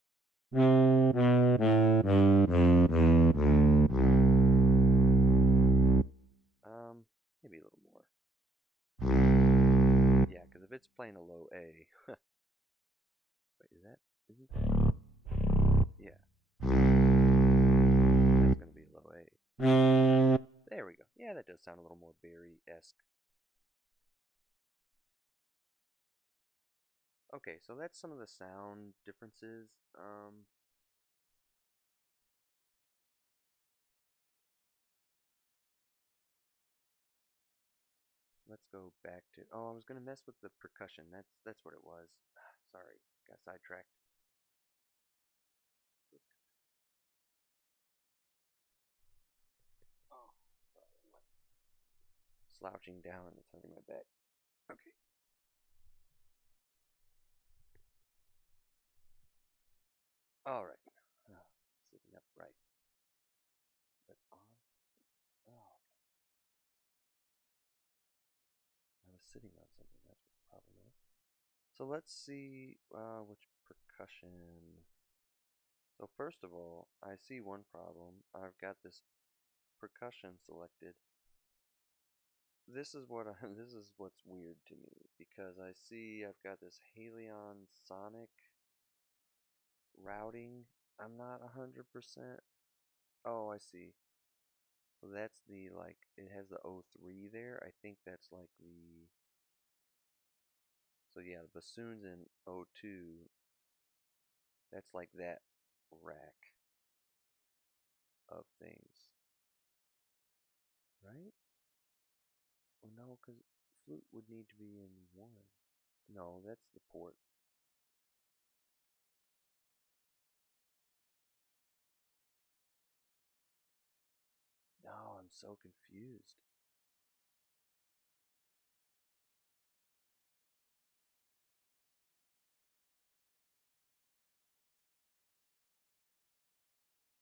Maybe a little more. Yeah, because if it's playing a low A, wait, isn't that? Yeah, that's gonna be a low A. There we go. Yeah, that does sound a little more Barry-esque. Okay, so that's some of the sound differences. Let's go back to. Oh, I was gonna mess with the percussion. That's what it was. Sorry, got sidetracked. Oh, sorry, I'm like slouching down and it's hurting my back. Okay. All right. Sitting upright, but on. Oh, I was sitting on something. That's what the problem was. So let's see which percussion. So first of all, I see one problem. I've got this percussion selected. This is what this is what's weird to me because I see I've got this Halion Sonic routing. I'm not 100%. Oh, I see. So that's the, like, it has the O3 there. I think that's like the, so yeah, the bassoons in O2, that's like that rack of things, right? Well, no, because flute would need to be in one. No, that's the port. No, I'm so confused.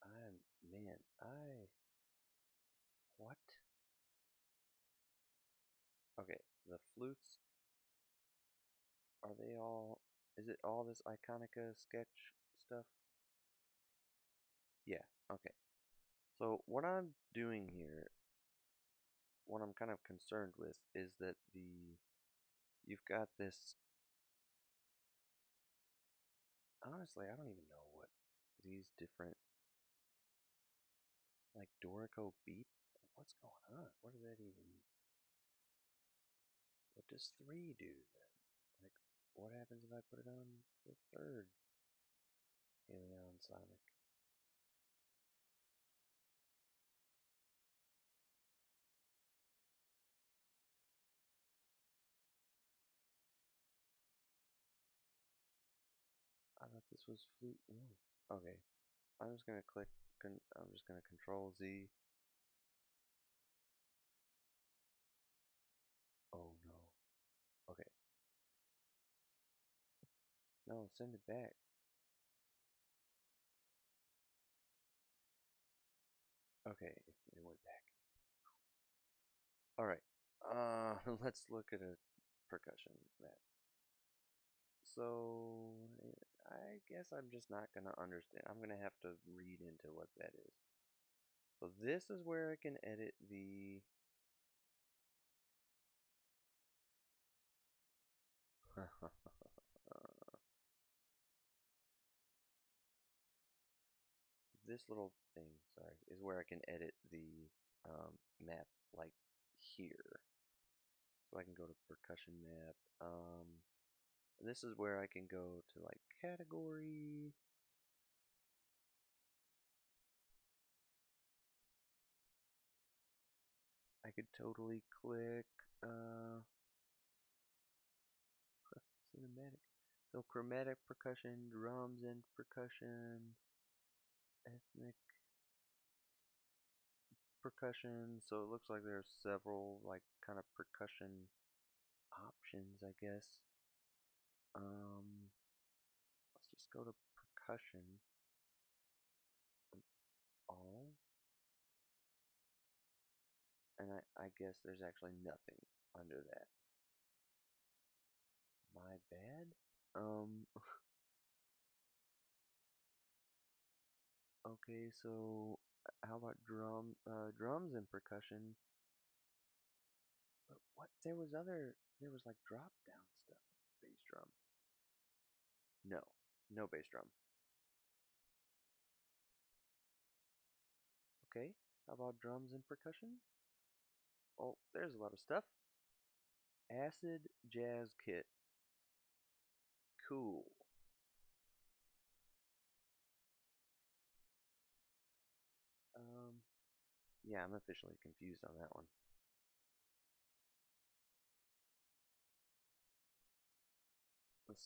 I'm, man, what? Okay, the flutes, are they all, is it all this Iconica sketch stuff? Yeah, okay. So what I'm doing here, what I'm kind of concerned with is that you've got this, honestly, I don't even know what these different, like Dorico beep, what's going on? What does that even, what does 3 do then? Like, what happens if I put it on the third Helion Sonic? I thought this was flute 1. Okay, I'm just gonna click, I'm just gonna control Z. Oh no. Okay. No, send it back. Okay, it went back. Alright. Let's look at a percussion map. So, I guess I'm just not gonna understand. I'm gonna have to read into what that is. So this is where I can edit the this little thing, sorry, is where I can edit the map, like here. So I can go to percussion map. This is where I can go to like category. I could totally click cinematic. So chromatic percussion, drums and percussion, ethnic percussion. So it looks like there's several like kind of percussion options, I guess. Um, let's just go to percussion. All, and I guess there's actually nothing under that. My bad. Um, okay, so how about drums and percussion? But what? There was like drop down stuff. Bass drum. No, no bass drum. Okay, how about drums and percussion? Oh, there's a lot of stuff. Acid jazz kit. Cool. Um, yeah, I'm officially confused on that one.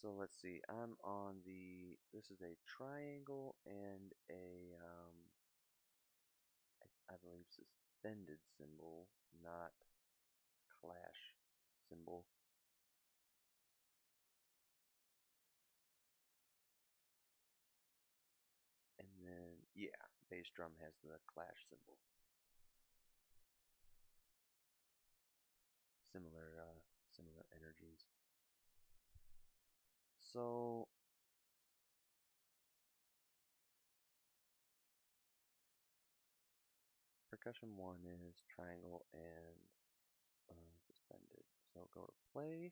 So let's see. I'm on the. This is a triangle and a I believe suspended symbol, not clash symbol. And then yeah, bass drum has the clash symbol. Similar energies. So percussion one is triangle and suspended. So go to play.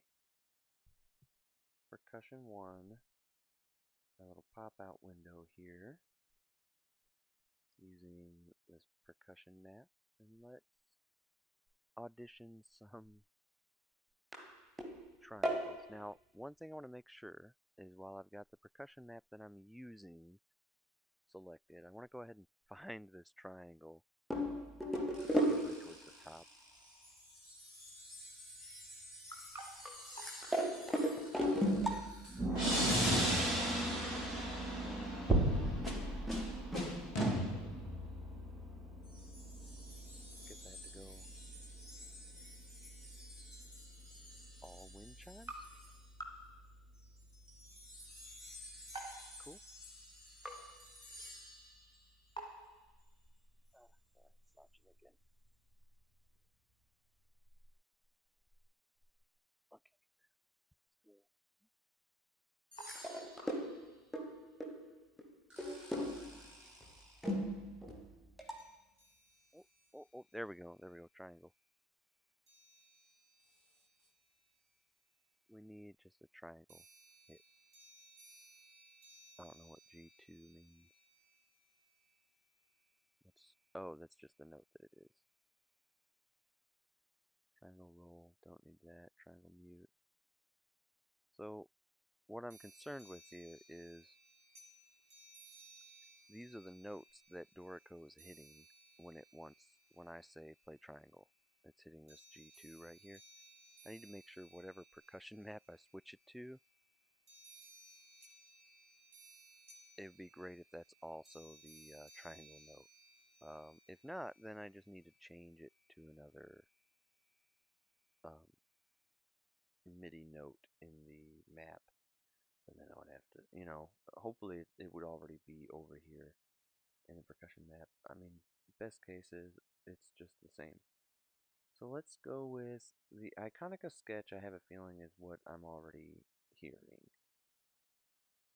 Percussion one. A little pop out window here. using this percussion map, and let's audition some triangles. Now, one thing I want to make sure is while I've got the percussion map that I'm using selected, I want to go ahead and find this triangle, usually towards the top. Get that to go all wind chimes. Cool. Slouching again. Okay. Oh, there we go. There we go. Triangle. We need just a triangle hit. I don't know what G2 means. That's just the note that it is. Triangle roll, don't need that. Triangle mute. So, what I'm concerned with here is these are the notes that Dorico is hitting when I say play triangle. It's hitting this G2 right here. I need to make sure whatever percussion map I switch it to, it would be great if that's also the triangle note. If not, then I just need to change it to another MIDI note in the map. And then I would have to, hopefully it would already be over here in the percussion map. I mean, best case is it's just the same. So let's go with the Iconica sketch. I have a feeling is what I'm already hearing.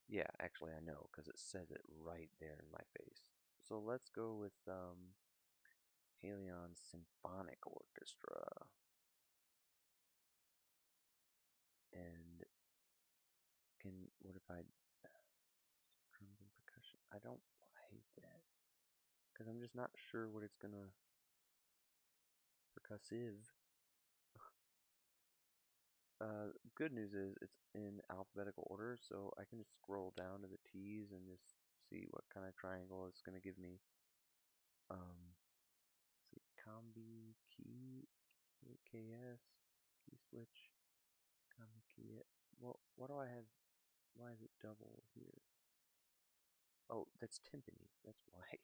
Yeah, actually I know, because it says it right there in my face. So let's go with Halion Symphonic Orchestra. And what if I drums and percussion? I don't hate that, because I'm just not sure what it's gonna percussive. Good news is it's in alphabetical order, so I can just scroll down to the T's and just see what kind of triangle it's gonna give me. See, combi key, KS, key switch, combi key. Well, what do I have? Why is it double here? Oh, that's timpani. That's why.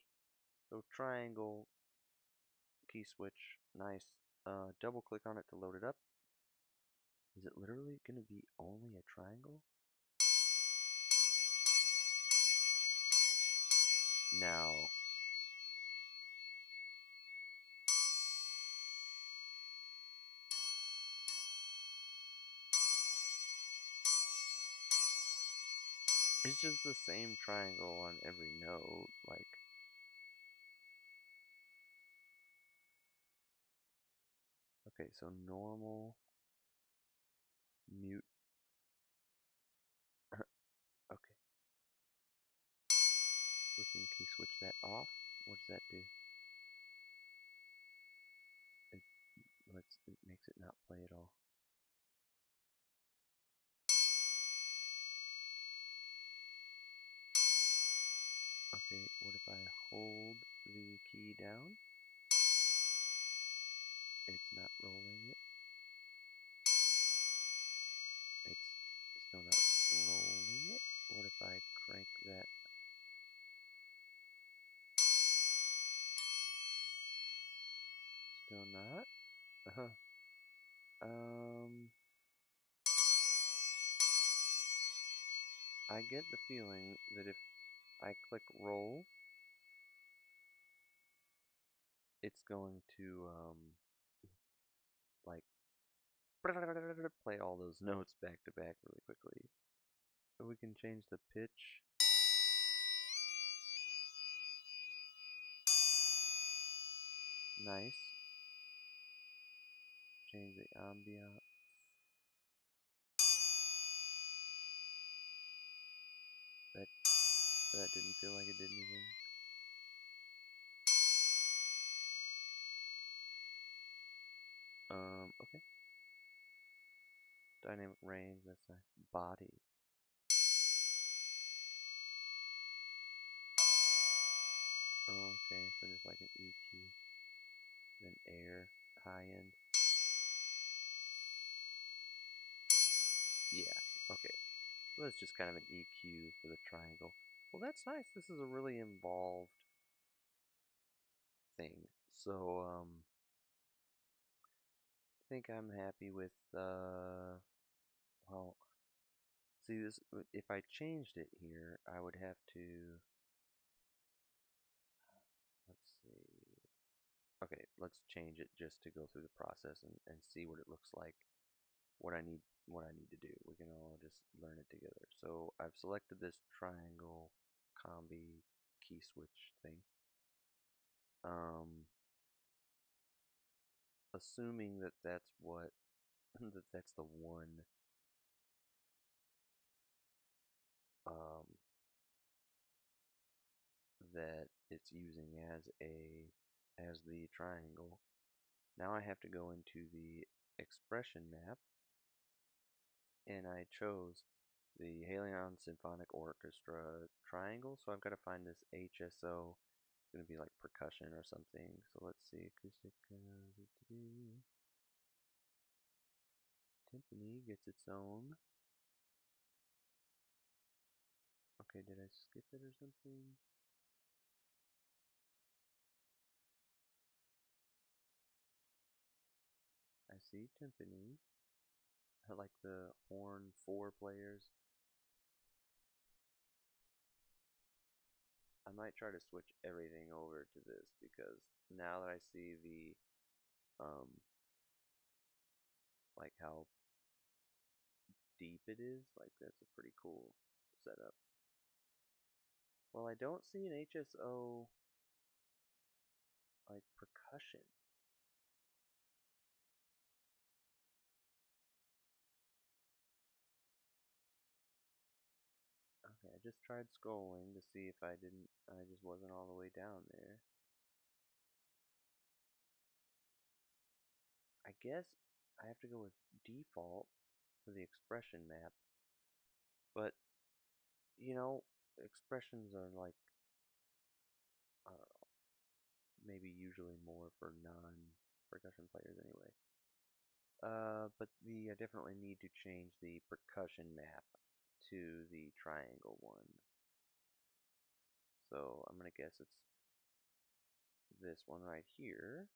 So triangle, key switch, nice. Double click on it to load it up. Is it literally going to be only a triangle? Now, it's just the same triangle on every note, like. Okay, so normal, mute. Okay. We can key switch that off. What does that do? It makes it not play at all. Okay, what if I hold the key down? It's not rolling it. It's still not rolling it. What if I crank that? Still not? Uh-huh. I get the feeling that if I click roll, it's going to, like, play all those notes back to back really quickly. So we can change the pitch. Nice. Change the ambiance. That didn't feel like it did anything. Okay. Dynamic range, that's nice. Body. Okay, so just like an EQ. Then air, high end. Yeah, okay. So that's just kind of an EQ for the triangle. Well, that's nice. This is a really involved thing. So, I think I'm happy with, well, see this, if I changed it here, I would have to, let's see. Okay, let's change it just to go through the process and see what it looks like, what I need to do. We can all just learn it together. So I've selected this triangle combi key switch thing. Um, assuming that that's what that's the one um, that it's using as the triangle. Now I have to go into the expression map, and I chose the Halion Symphonic Orchestra triangle, so I've got to find this HSO. It's going to be like percussion or something. So let's see, acoustic timpani gets its own. Okay, did I skip it or something? I see timpani. I like the horn 4 players. I might try to switch everything over to this because now that I see the um like how deep it is, like that's a pretty cool setup. Well, I don't see an HSO like percussion. Okay, I just tried scrolling to see if I just wasn't all the way down there. I guess I have to go with default for the expression map, but you know, expressions are like, I don't know, maybe usually more for non-percussion players anyway. But I definitely need to change the percussion map to the triangle one. So I'm gonna guess it's this one right here.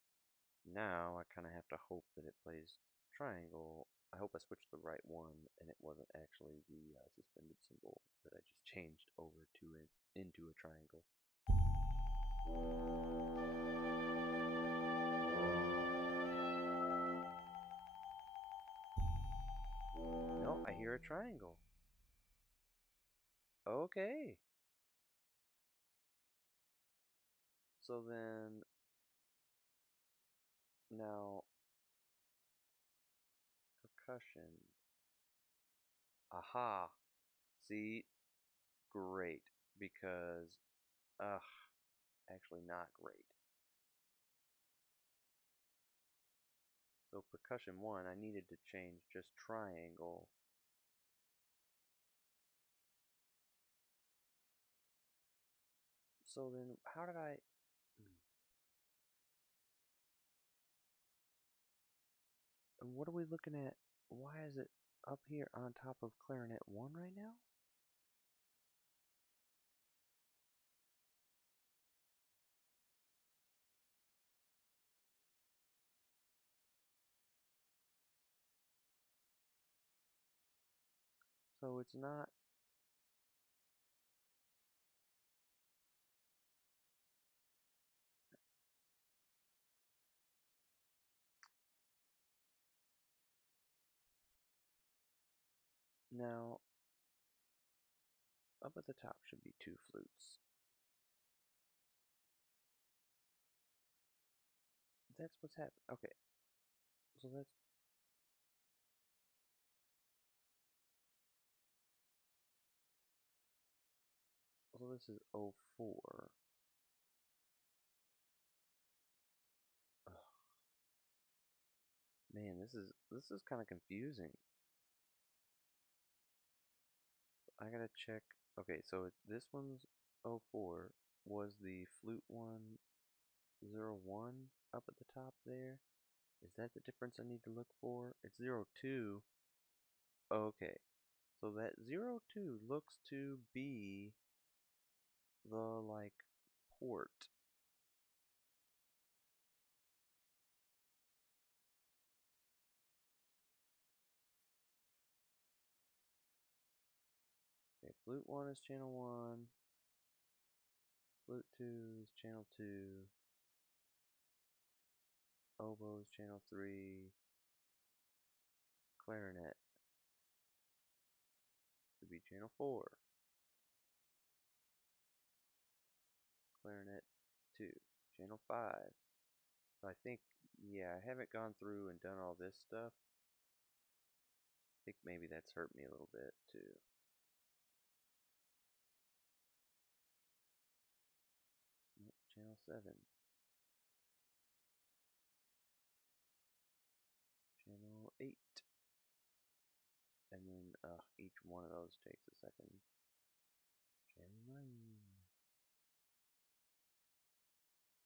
Now I kind of have to hope that it plays triangle. I hope I switched the right one and it wasn't actually the suspended symbol that I just changed over to it into a triangle. No, I hear a triangle. Okay. So then now percussion. Aha. See, great because actually not great. So percussion 1, I needed to change just triangle. So then how did I and what are we looking at? Why is it up here on top of clarinet 1 right now? So it's not. Now, up at the top should be 2 flutes. That's what's happening. Okay, so this is 04. Ugh. Man, this is kind of confusing. I gotta check. Okay, so this one's 04. Was the flute one 01 up at the top there? Is that the difference I need to look for? It's 02. Okay, so that 02 looks to be the like port. Okay, flute 1 is channel 1, flute 2 is channel 2, oboe is channel 3, clarinet should be channel 4, clarinet 2, channel 5. So I think, yeah, I haven't gone through and done all this stuff. I think maybe that's hurt me a little bit too. Nope, channel 7, channel 8, and then each one of those takes a second. Channel 9.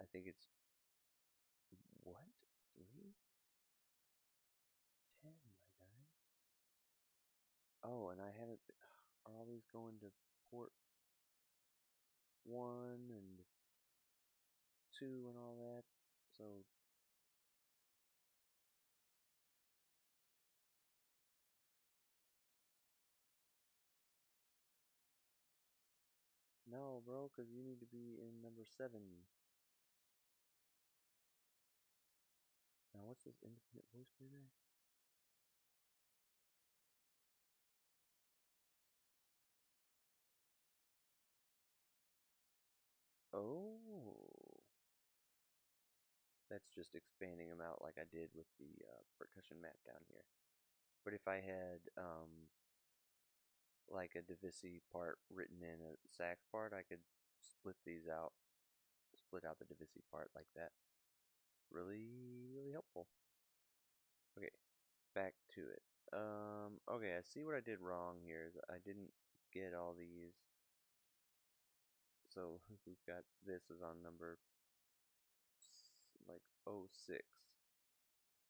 I think it's what? 3? 10, my guy. Oh, and I haven't. Are all these going to port 1 and 2 and all that? So, no, bro, because you need to be in number 7. Now, what's this independent voice playback? Oh. That's just expanding them out like I did with the percussion map down here. But if I had like a Divisi part written in a sax part, I could split these out, split out the Divisi part like that. Really, really helpful. Okay, back to it. Okay, I see what I did wrong here. I didn't get all these. So we've got this is on number like 06.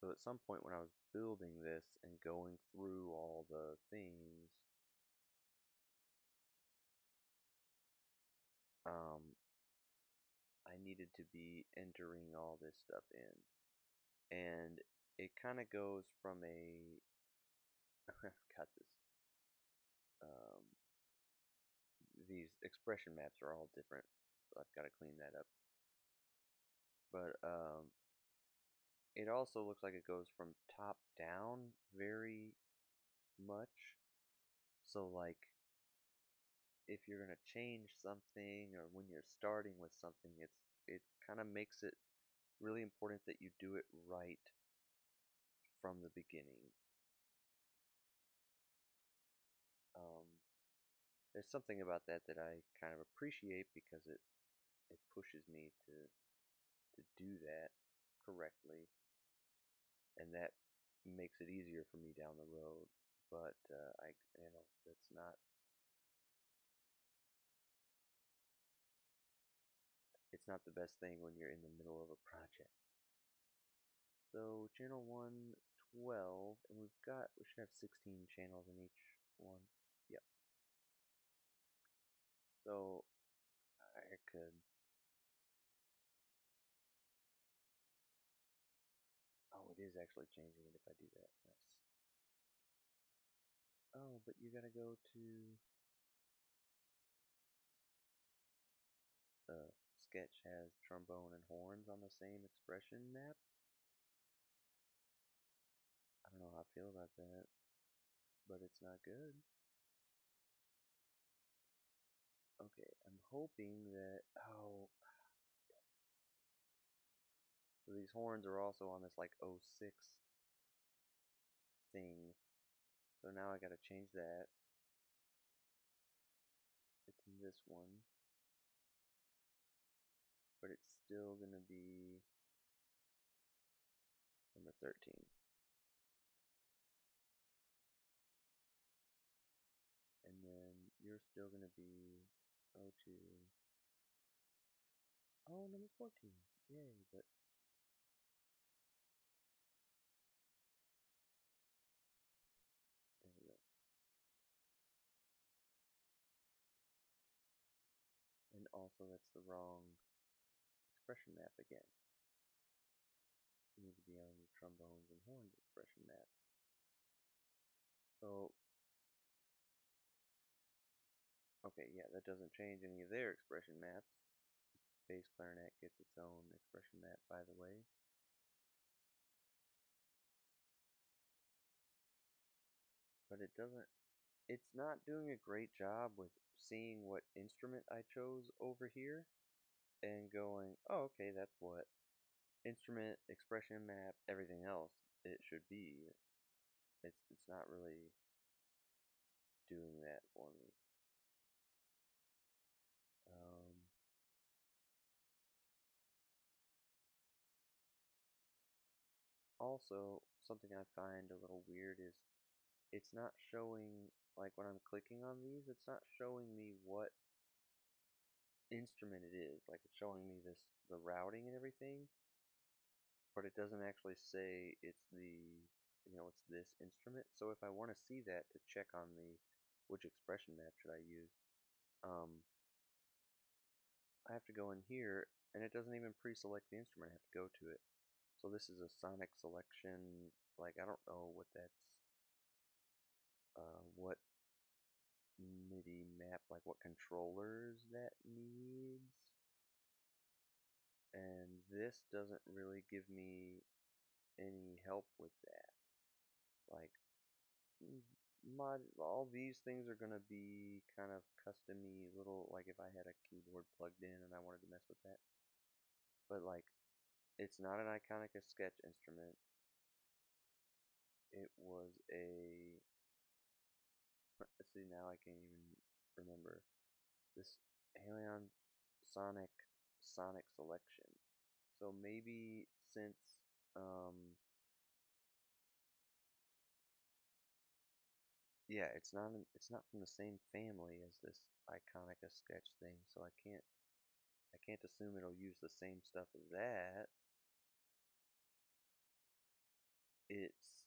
So at some point when I was building this and going through all the things, um, I needed to be entering all this stuff in. And it kind of goes from a, I've got this, um, these expression maps are all different. So I've got to clean that up. But it also looks like it goes from top down very much. So like if you're gonna change something or when you're starting with something, it kind of makes it really important that you do it right from the beginning. Um, there's something about that that I kind of appreciate because it pushes me to do that correctly, and that makes it easier for me down the road. But I, that's not. It's not the best thing when you're in the middle of a project. So channel 1, 12, and we should have 16 channels in each one. Yep. So I could, oh, it is actually changing it if I do that. Nice. Oh, but you gotta go to sketch has trombone and horns on the same expression map. I don't know how I feel about that, but it's not good. Okay, I'm hoping that, oh, so these horns are also on this like 06 thing. So now I gotta change that. It's in this one, but it's still gonna be number 13. you're still going to be O2. Oh, number 14. Yay, but there we go. And also, that's the wrong expression map again. You need to be on the trombones and horns expression map. So, okay, yeah, that doesn't change any of their expression maps. Bass clarinet gets its own expression map, by the way. But it's not doing a great job with seeing what instrument I chose over here and going, oh, okay, that's what instrument, expression map, everything else it should be. It's not really doing that for me. Also, something I find a little weird is it's not showing, like when I'm clicking on these, it's not showing me what instrument it is. Like it's showing me the routing and everything, but it doesn't actually say it's it's this instrument. So if I want to see that to check on which expression map should I use, um, I have to go in here, and it doesn't even pre-select the instrument. I have to go to it. So this is a sonic selection. Like I don't know what that's, what MIDI map, like what controllers that needs. And this doesn't really give me any help with that. Like, all these things are gonna be kind of custom-y little, like if I had a keyboard plugged in and I wanted to mess with that. But like, it's not an iconic sketch instrument. It was a, let's see, now I can't even remember. This Halion Sonic Selection. So maybe since, um, yeah, it's not from the same family as this Iconica sketch thing, so I can't assume it'll use the same stuff as that. It's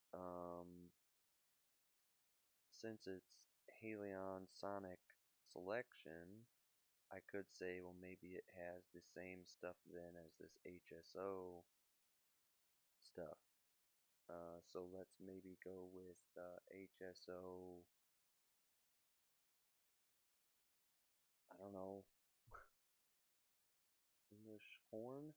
since it's Halion Sonic Selection, I could say, well, maybe it has the same stuff then as this HSO stuff. So let's maybe go with HSO, I don't know, English horn?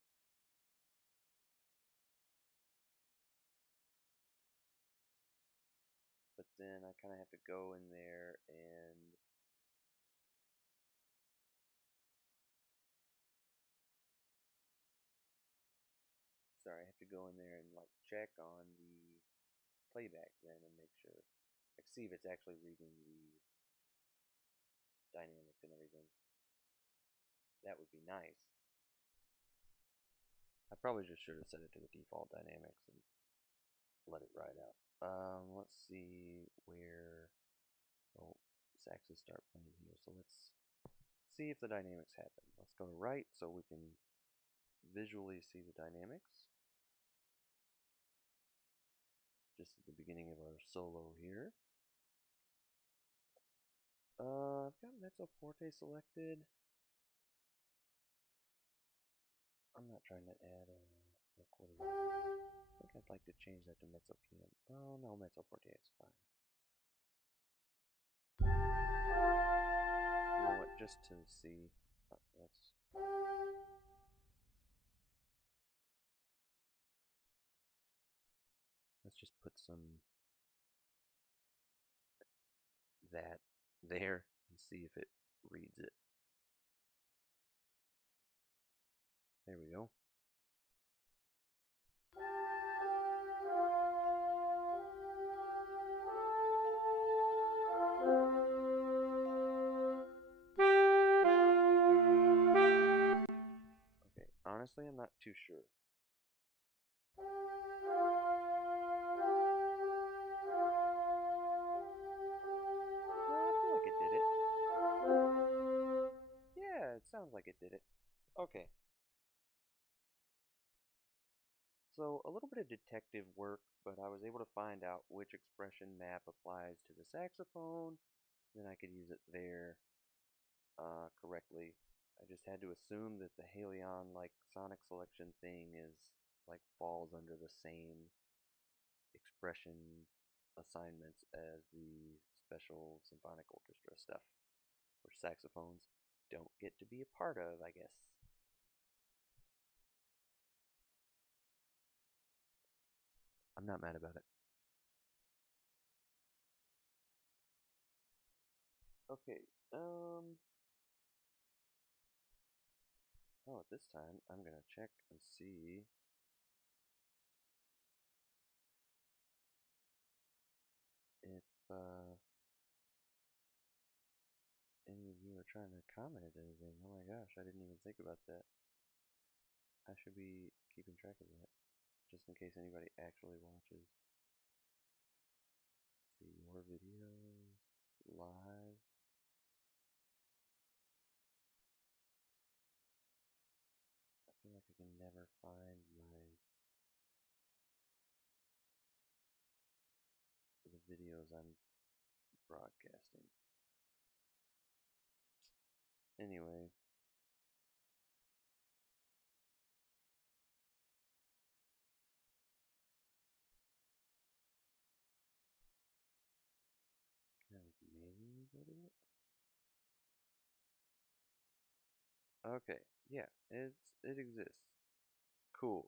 But then I kind of have to go in there and, sorry, I have to go in there and like check on the playback then and make sure, like see if it's actually reading the dynamics and everything. That would be nice. I probably just should have set it to the default dynamics and let it ride out. Let's see where, oh, saxes start playing here. So let's see if the dynamics happen. Let's go to right so we can visually see the dynamics. Just at the beginning of our solo here. I've got mezzo forte selected. I'm not trying to add a quarter. I think I'd like to change that to mezzo PM. Oh no, mezzo forte is fine. You know what? Just to see, let's just put some that there and see if it reads it. There we go. Okay, honestly, I'm not too sure. No, I feel like it did it. like it did it. Okay, so a little bit of detective work, but I was able to find out which expression map applies to the saxophone. Then I could use it there correctly. I just had to assume that the Halion like sonic selection thing is like falls under the same expression assignments as the special symphonic orchestra stuff, which saxophones don't get to be a part of, I guess. I'm not mad about it. Okay, oh, at this time, I'm gonna check and see if any of you are trying to comment at anything. Oh my gosh, I didn't even think about that. I should be keeping track of that, just in case anybody actually watches. See your videos live. I feel like I can never find the videos I'm broadcasting. Anyway, can I like manually go to it? Okay, yeah, it exists. Cool.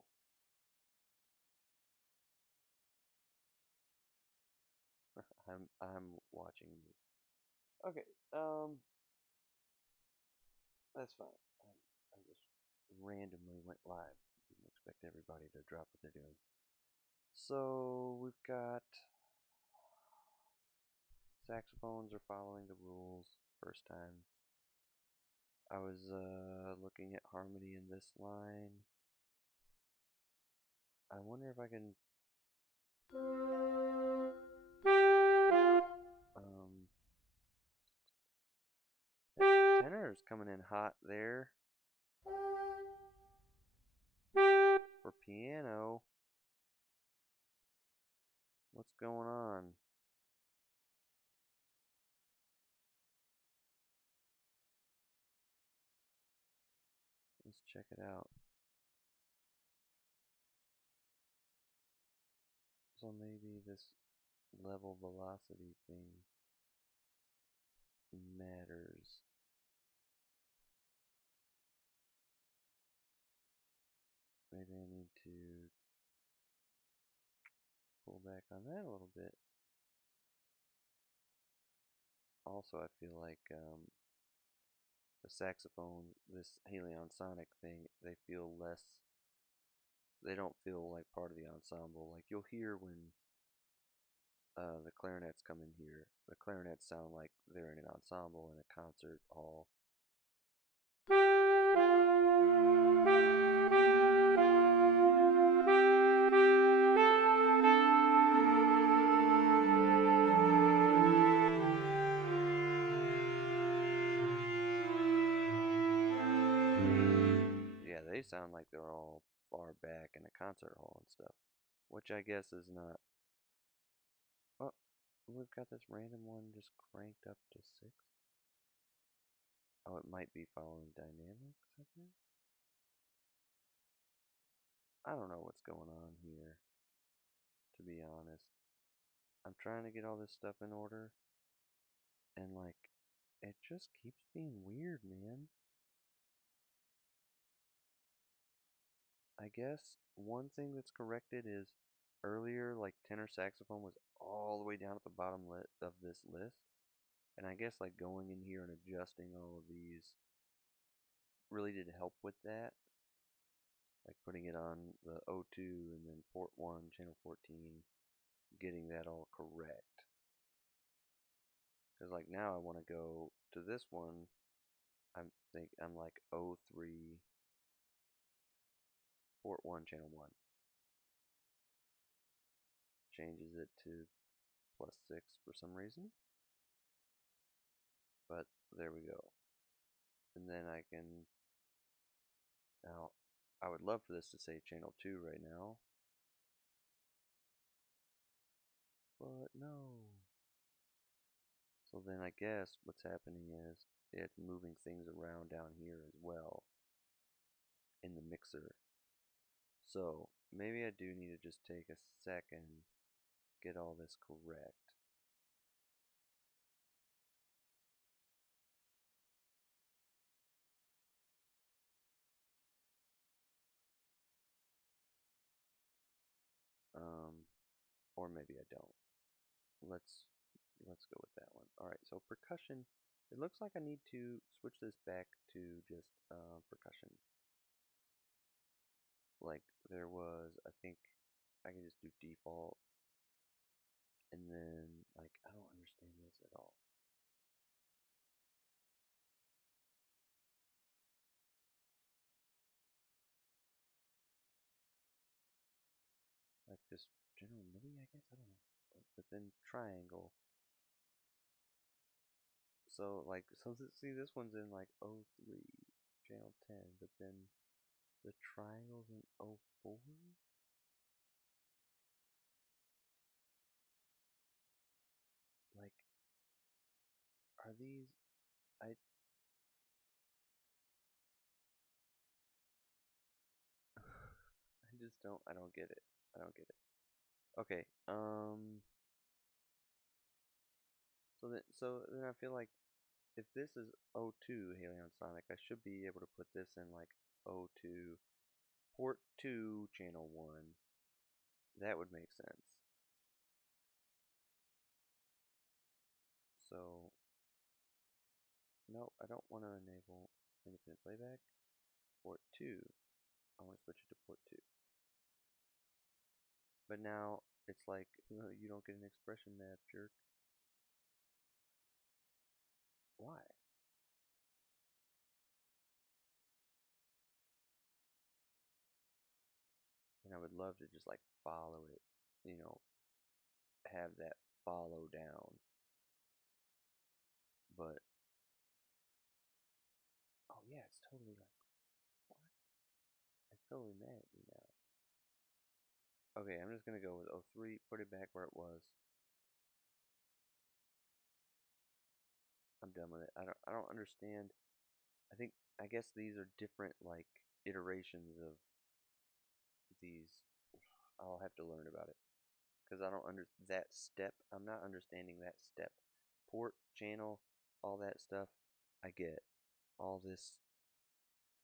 I'm watching me. Okay, that's fine. I just randomly went live. Didn't expect everybody to drop what they're doing. So we've got saxophones are following the rules. First time. I was looking at harmony in this line. I wonder if I can um tenor is coming in hot there for piano. What's going on? Let's check it out. So maybe this level velocity thing matters. Maybe I need to pull back on that a little bit. Also, I feel like the saxophone, this Halion Sonic thing, they don't feel like part of the ensemble. Like you'll hear when the clarinets come in here, the clarinets sound like they're in an ensemble in a concert hall. Yeah, they sound like they're all far back in a concert hall and stuff, which I guess is not. Oh, we've got this random one just cranked up to 6. Oh, it might be following dynamics, I guess. I don't know what's going on here, to be honest. I'm trying to get all this stuff in order, and like, it just keeps being weird, man. I guess one thing that's corrected is earlier, like, tenor saxophone was all the way down at the bottom of this list. And I guess like going in here and adjusting all of these really did help with that. Like putting it on the O2 and then port 1, channel 14, getting that all correct. Because like now I want to go to this one. I'm like O3, port 1, channel 1. Changes it to +6 for some reason. But there we go. And then I can Now, I would love for this to say channel 2 right now, but no. So then I guess what's happening is it's moving things around down here as well in the mixer. So maybe I do need to just take a second, get all this correct. Um, or maybe I don't. Let's let's go with that one. All right, so percussion. It looks like I need to switch this back to just percussion. Like there was, I think I can just do default, and then like I don't understand this at all. Like just general MIDI, I guess, I don't know. But then triangle. So like, see this one's in like 03, channel 10, but then the triangle's in 04? Like, are these, I, I just don't, I don't get it. I don't get it. Okay, so then I feel like if this is 02 Helion Sonic, I should be able to put this in like 02 port 2 channel 1. That would make sense. So no, I don't want to enable independent playback. Port 2. I want to switch it to port 2. But now it's like, you don't get an expression map, jerk. Why? And I would love to just like follow it, you know, have that follow down. But, oh yeah, it's totally like, what? It's totally mad at me now. Okay, I'm just gonna go with 03, put it back where it was. I'm done with it. I don't understand. I guess these are different like iterations of these. I'll have to learn about it because I don't under that step. I'm not understanding that step. Port, channel, all that stuff. I get all this.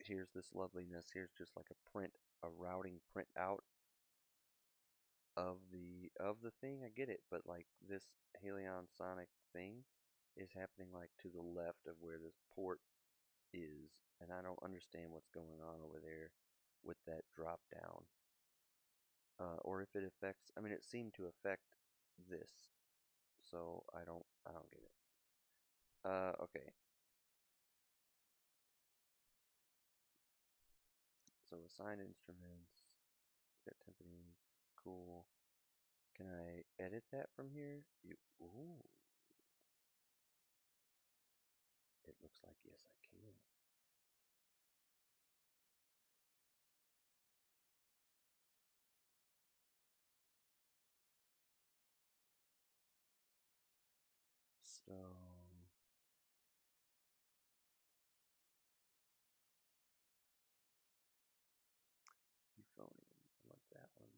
Here's this loveliness. Here's just like a print, a routing print out of the thing. I get it, but like this Helion Sonic thing is happening like to the left of where this port is, and I don't understand what's going on over there with that drop down. Or if it affects, I mean, it seemed to affect this, so I don't get it. Okay, so assign instruments, got timpani, cool. Can I edit that from here? Ooh, it looks like yes, I can. So, euphonium, I want that one.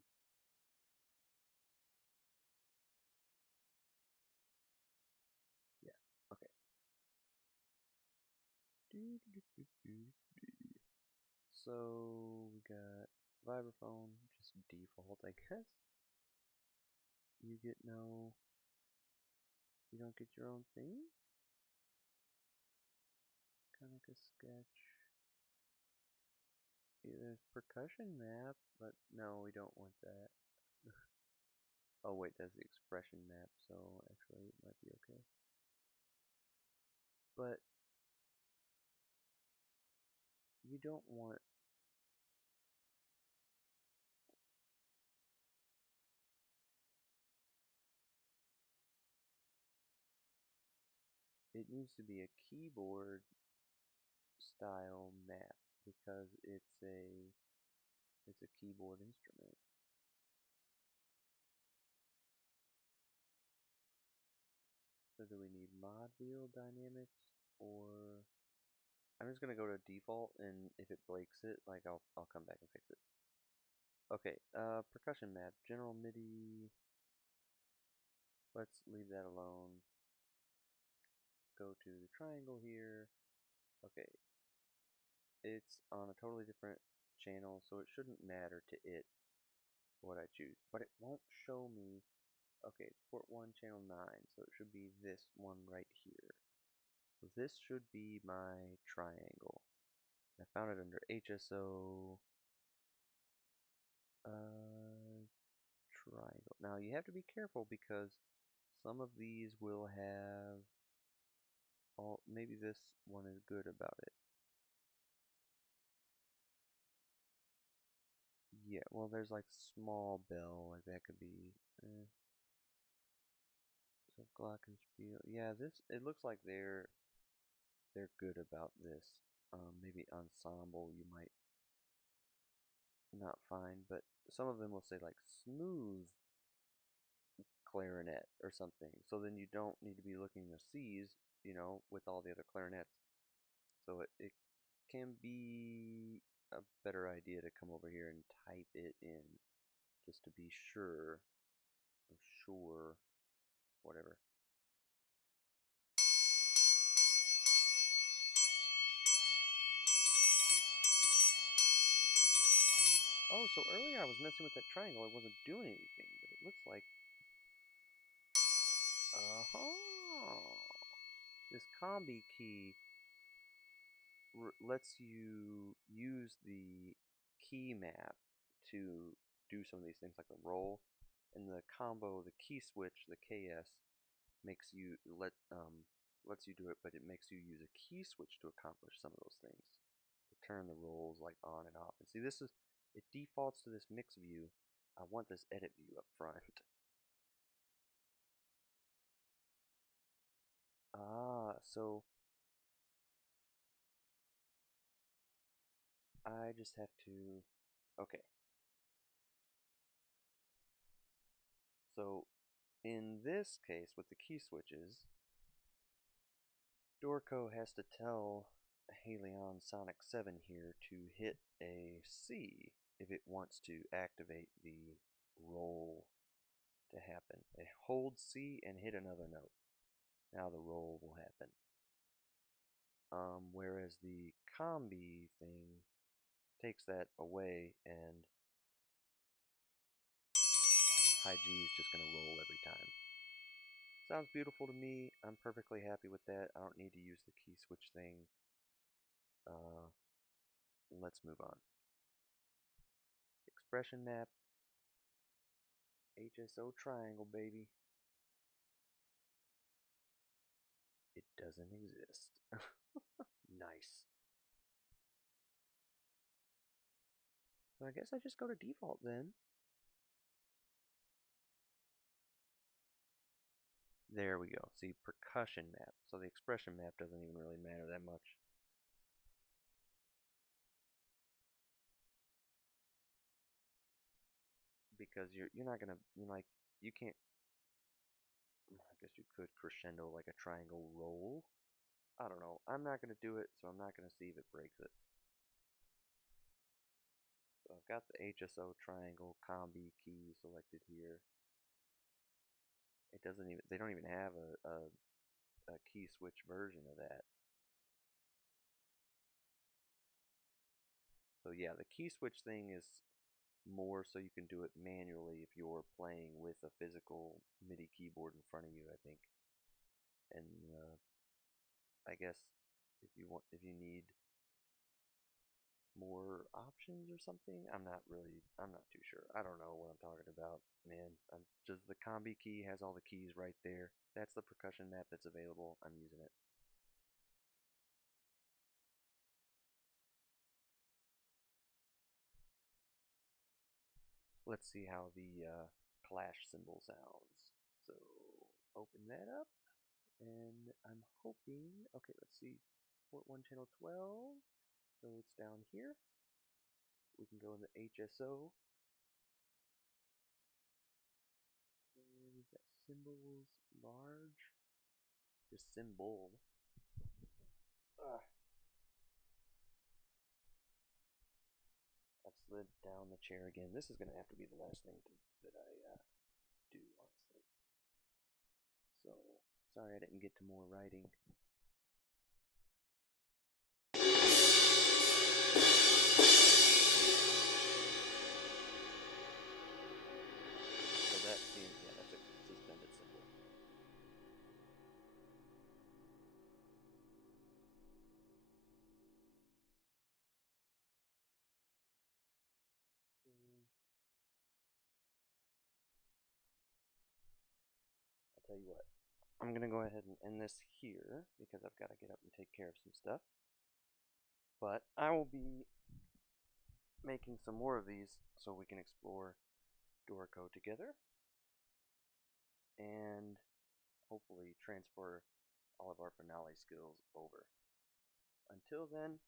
Yeah, okay. So we got vibraphone, just default, I guess. You get no, you don't get your own thing? Kind of like a sketch. Yeah, there's percussion map, but no, we don't want that. Oh wait, that's the expression map, so actually it might be okay. But you don't want, it needs to be a keyboard style map because it's a keyboard instrument. So do we need mod wheel dynamics or I'm just gonna go to default and if it breaks it, like I'll come back and fix it. Okay, percussion map, general MIDI. Let's leave that alone. Go to the triangle here. Okay, it's on a totally different channel, so it shouldn't matter to it what I choose. But it won't show me. Okay, it's port 1, channel 9, so it should be this one right here. So this should be my triangle. I found it under HSO triangle. Now you have to be careful because some of these will have all. Maybe this one is good about it. Yeah, well, there's like small bell, like that could be. So glockenspiel. Yeah, this it looks like they're good about this. Maybe ensemble you might not find, but some of them will say like smooth clarinet or something. So then you don't need to be looking the C's, with all the other clarinets. So it can be a better idea to come over here and type it in just to be sure, or sure, whatever. Oh, so earlier I was messing with that triangle. It wasn't doing anything, but it looks like, this combi key lets you use the key map to do some of these things like the roll, and the combo, the key switch, the KS makes you lets you do it, but it makes you use a key switch to accomplish some of those things. To turn the rolls like on and off. And see, it defaults to this mix view. I want this edit view up front. So I just have to, okay. So in this case with the key switches, Dorico has to tell Halion Sonic 7 here to hit a C if it wants to activate the roll to happen. It holds C and hit another note. Now the roll will happen. Whereas the combi thing takes that away and high G is just going to roll every time. Sounds beautiful to me. I'm perfectly happy with that. I don't need to use the key switch thing. Let's move on. Expression map. HSO triangle, baby. It doesn't exist. Nice. So I guess I just go to default then. There we go. See, percussion map. So the expression map doesn't even really matter that much. Because you're not gonna, you can't, I guess you could crescendo like a triangle roll. I don't know. I'm not gonna do it, so I'm not gonna see if it breaks it. So I've got the HSO triangle combi key selected here. It doesn't even, they don't even have a key switch version of that. So yeah, the key switch thing is more so you can do it manually if you're playing with a physical MIDI keyboard in front of you, I think. And I guess if you need more options or something, I'm not too sure. I don't know what I'm talking about, man. Just the combi key has all the keys right there. That's the percussion map that's available. I'm using it. Let's see how the clash symbol sounds. So open that up, and I'm hoping. Okay, let's see. Port 1, channel 12. So it's down here. We can go in the HSO. And we've got symbols large. Just symbol. I've slid down the chair again. This is going to have to be the last thing that I do, honestly. So, sorry I didn't get to more writing. So that seems, yeah, that's a suspended symbol. I'll tell you what. I'm going to go ahead and end this here because I've got to get up and take care of some stuff. But I will be making some more of these so we can explore Dorico together and hopefully transfer all of our finale skills over. Until then,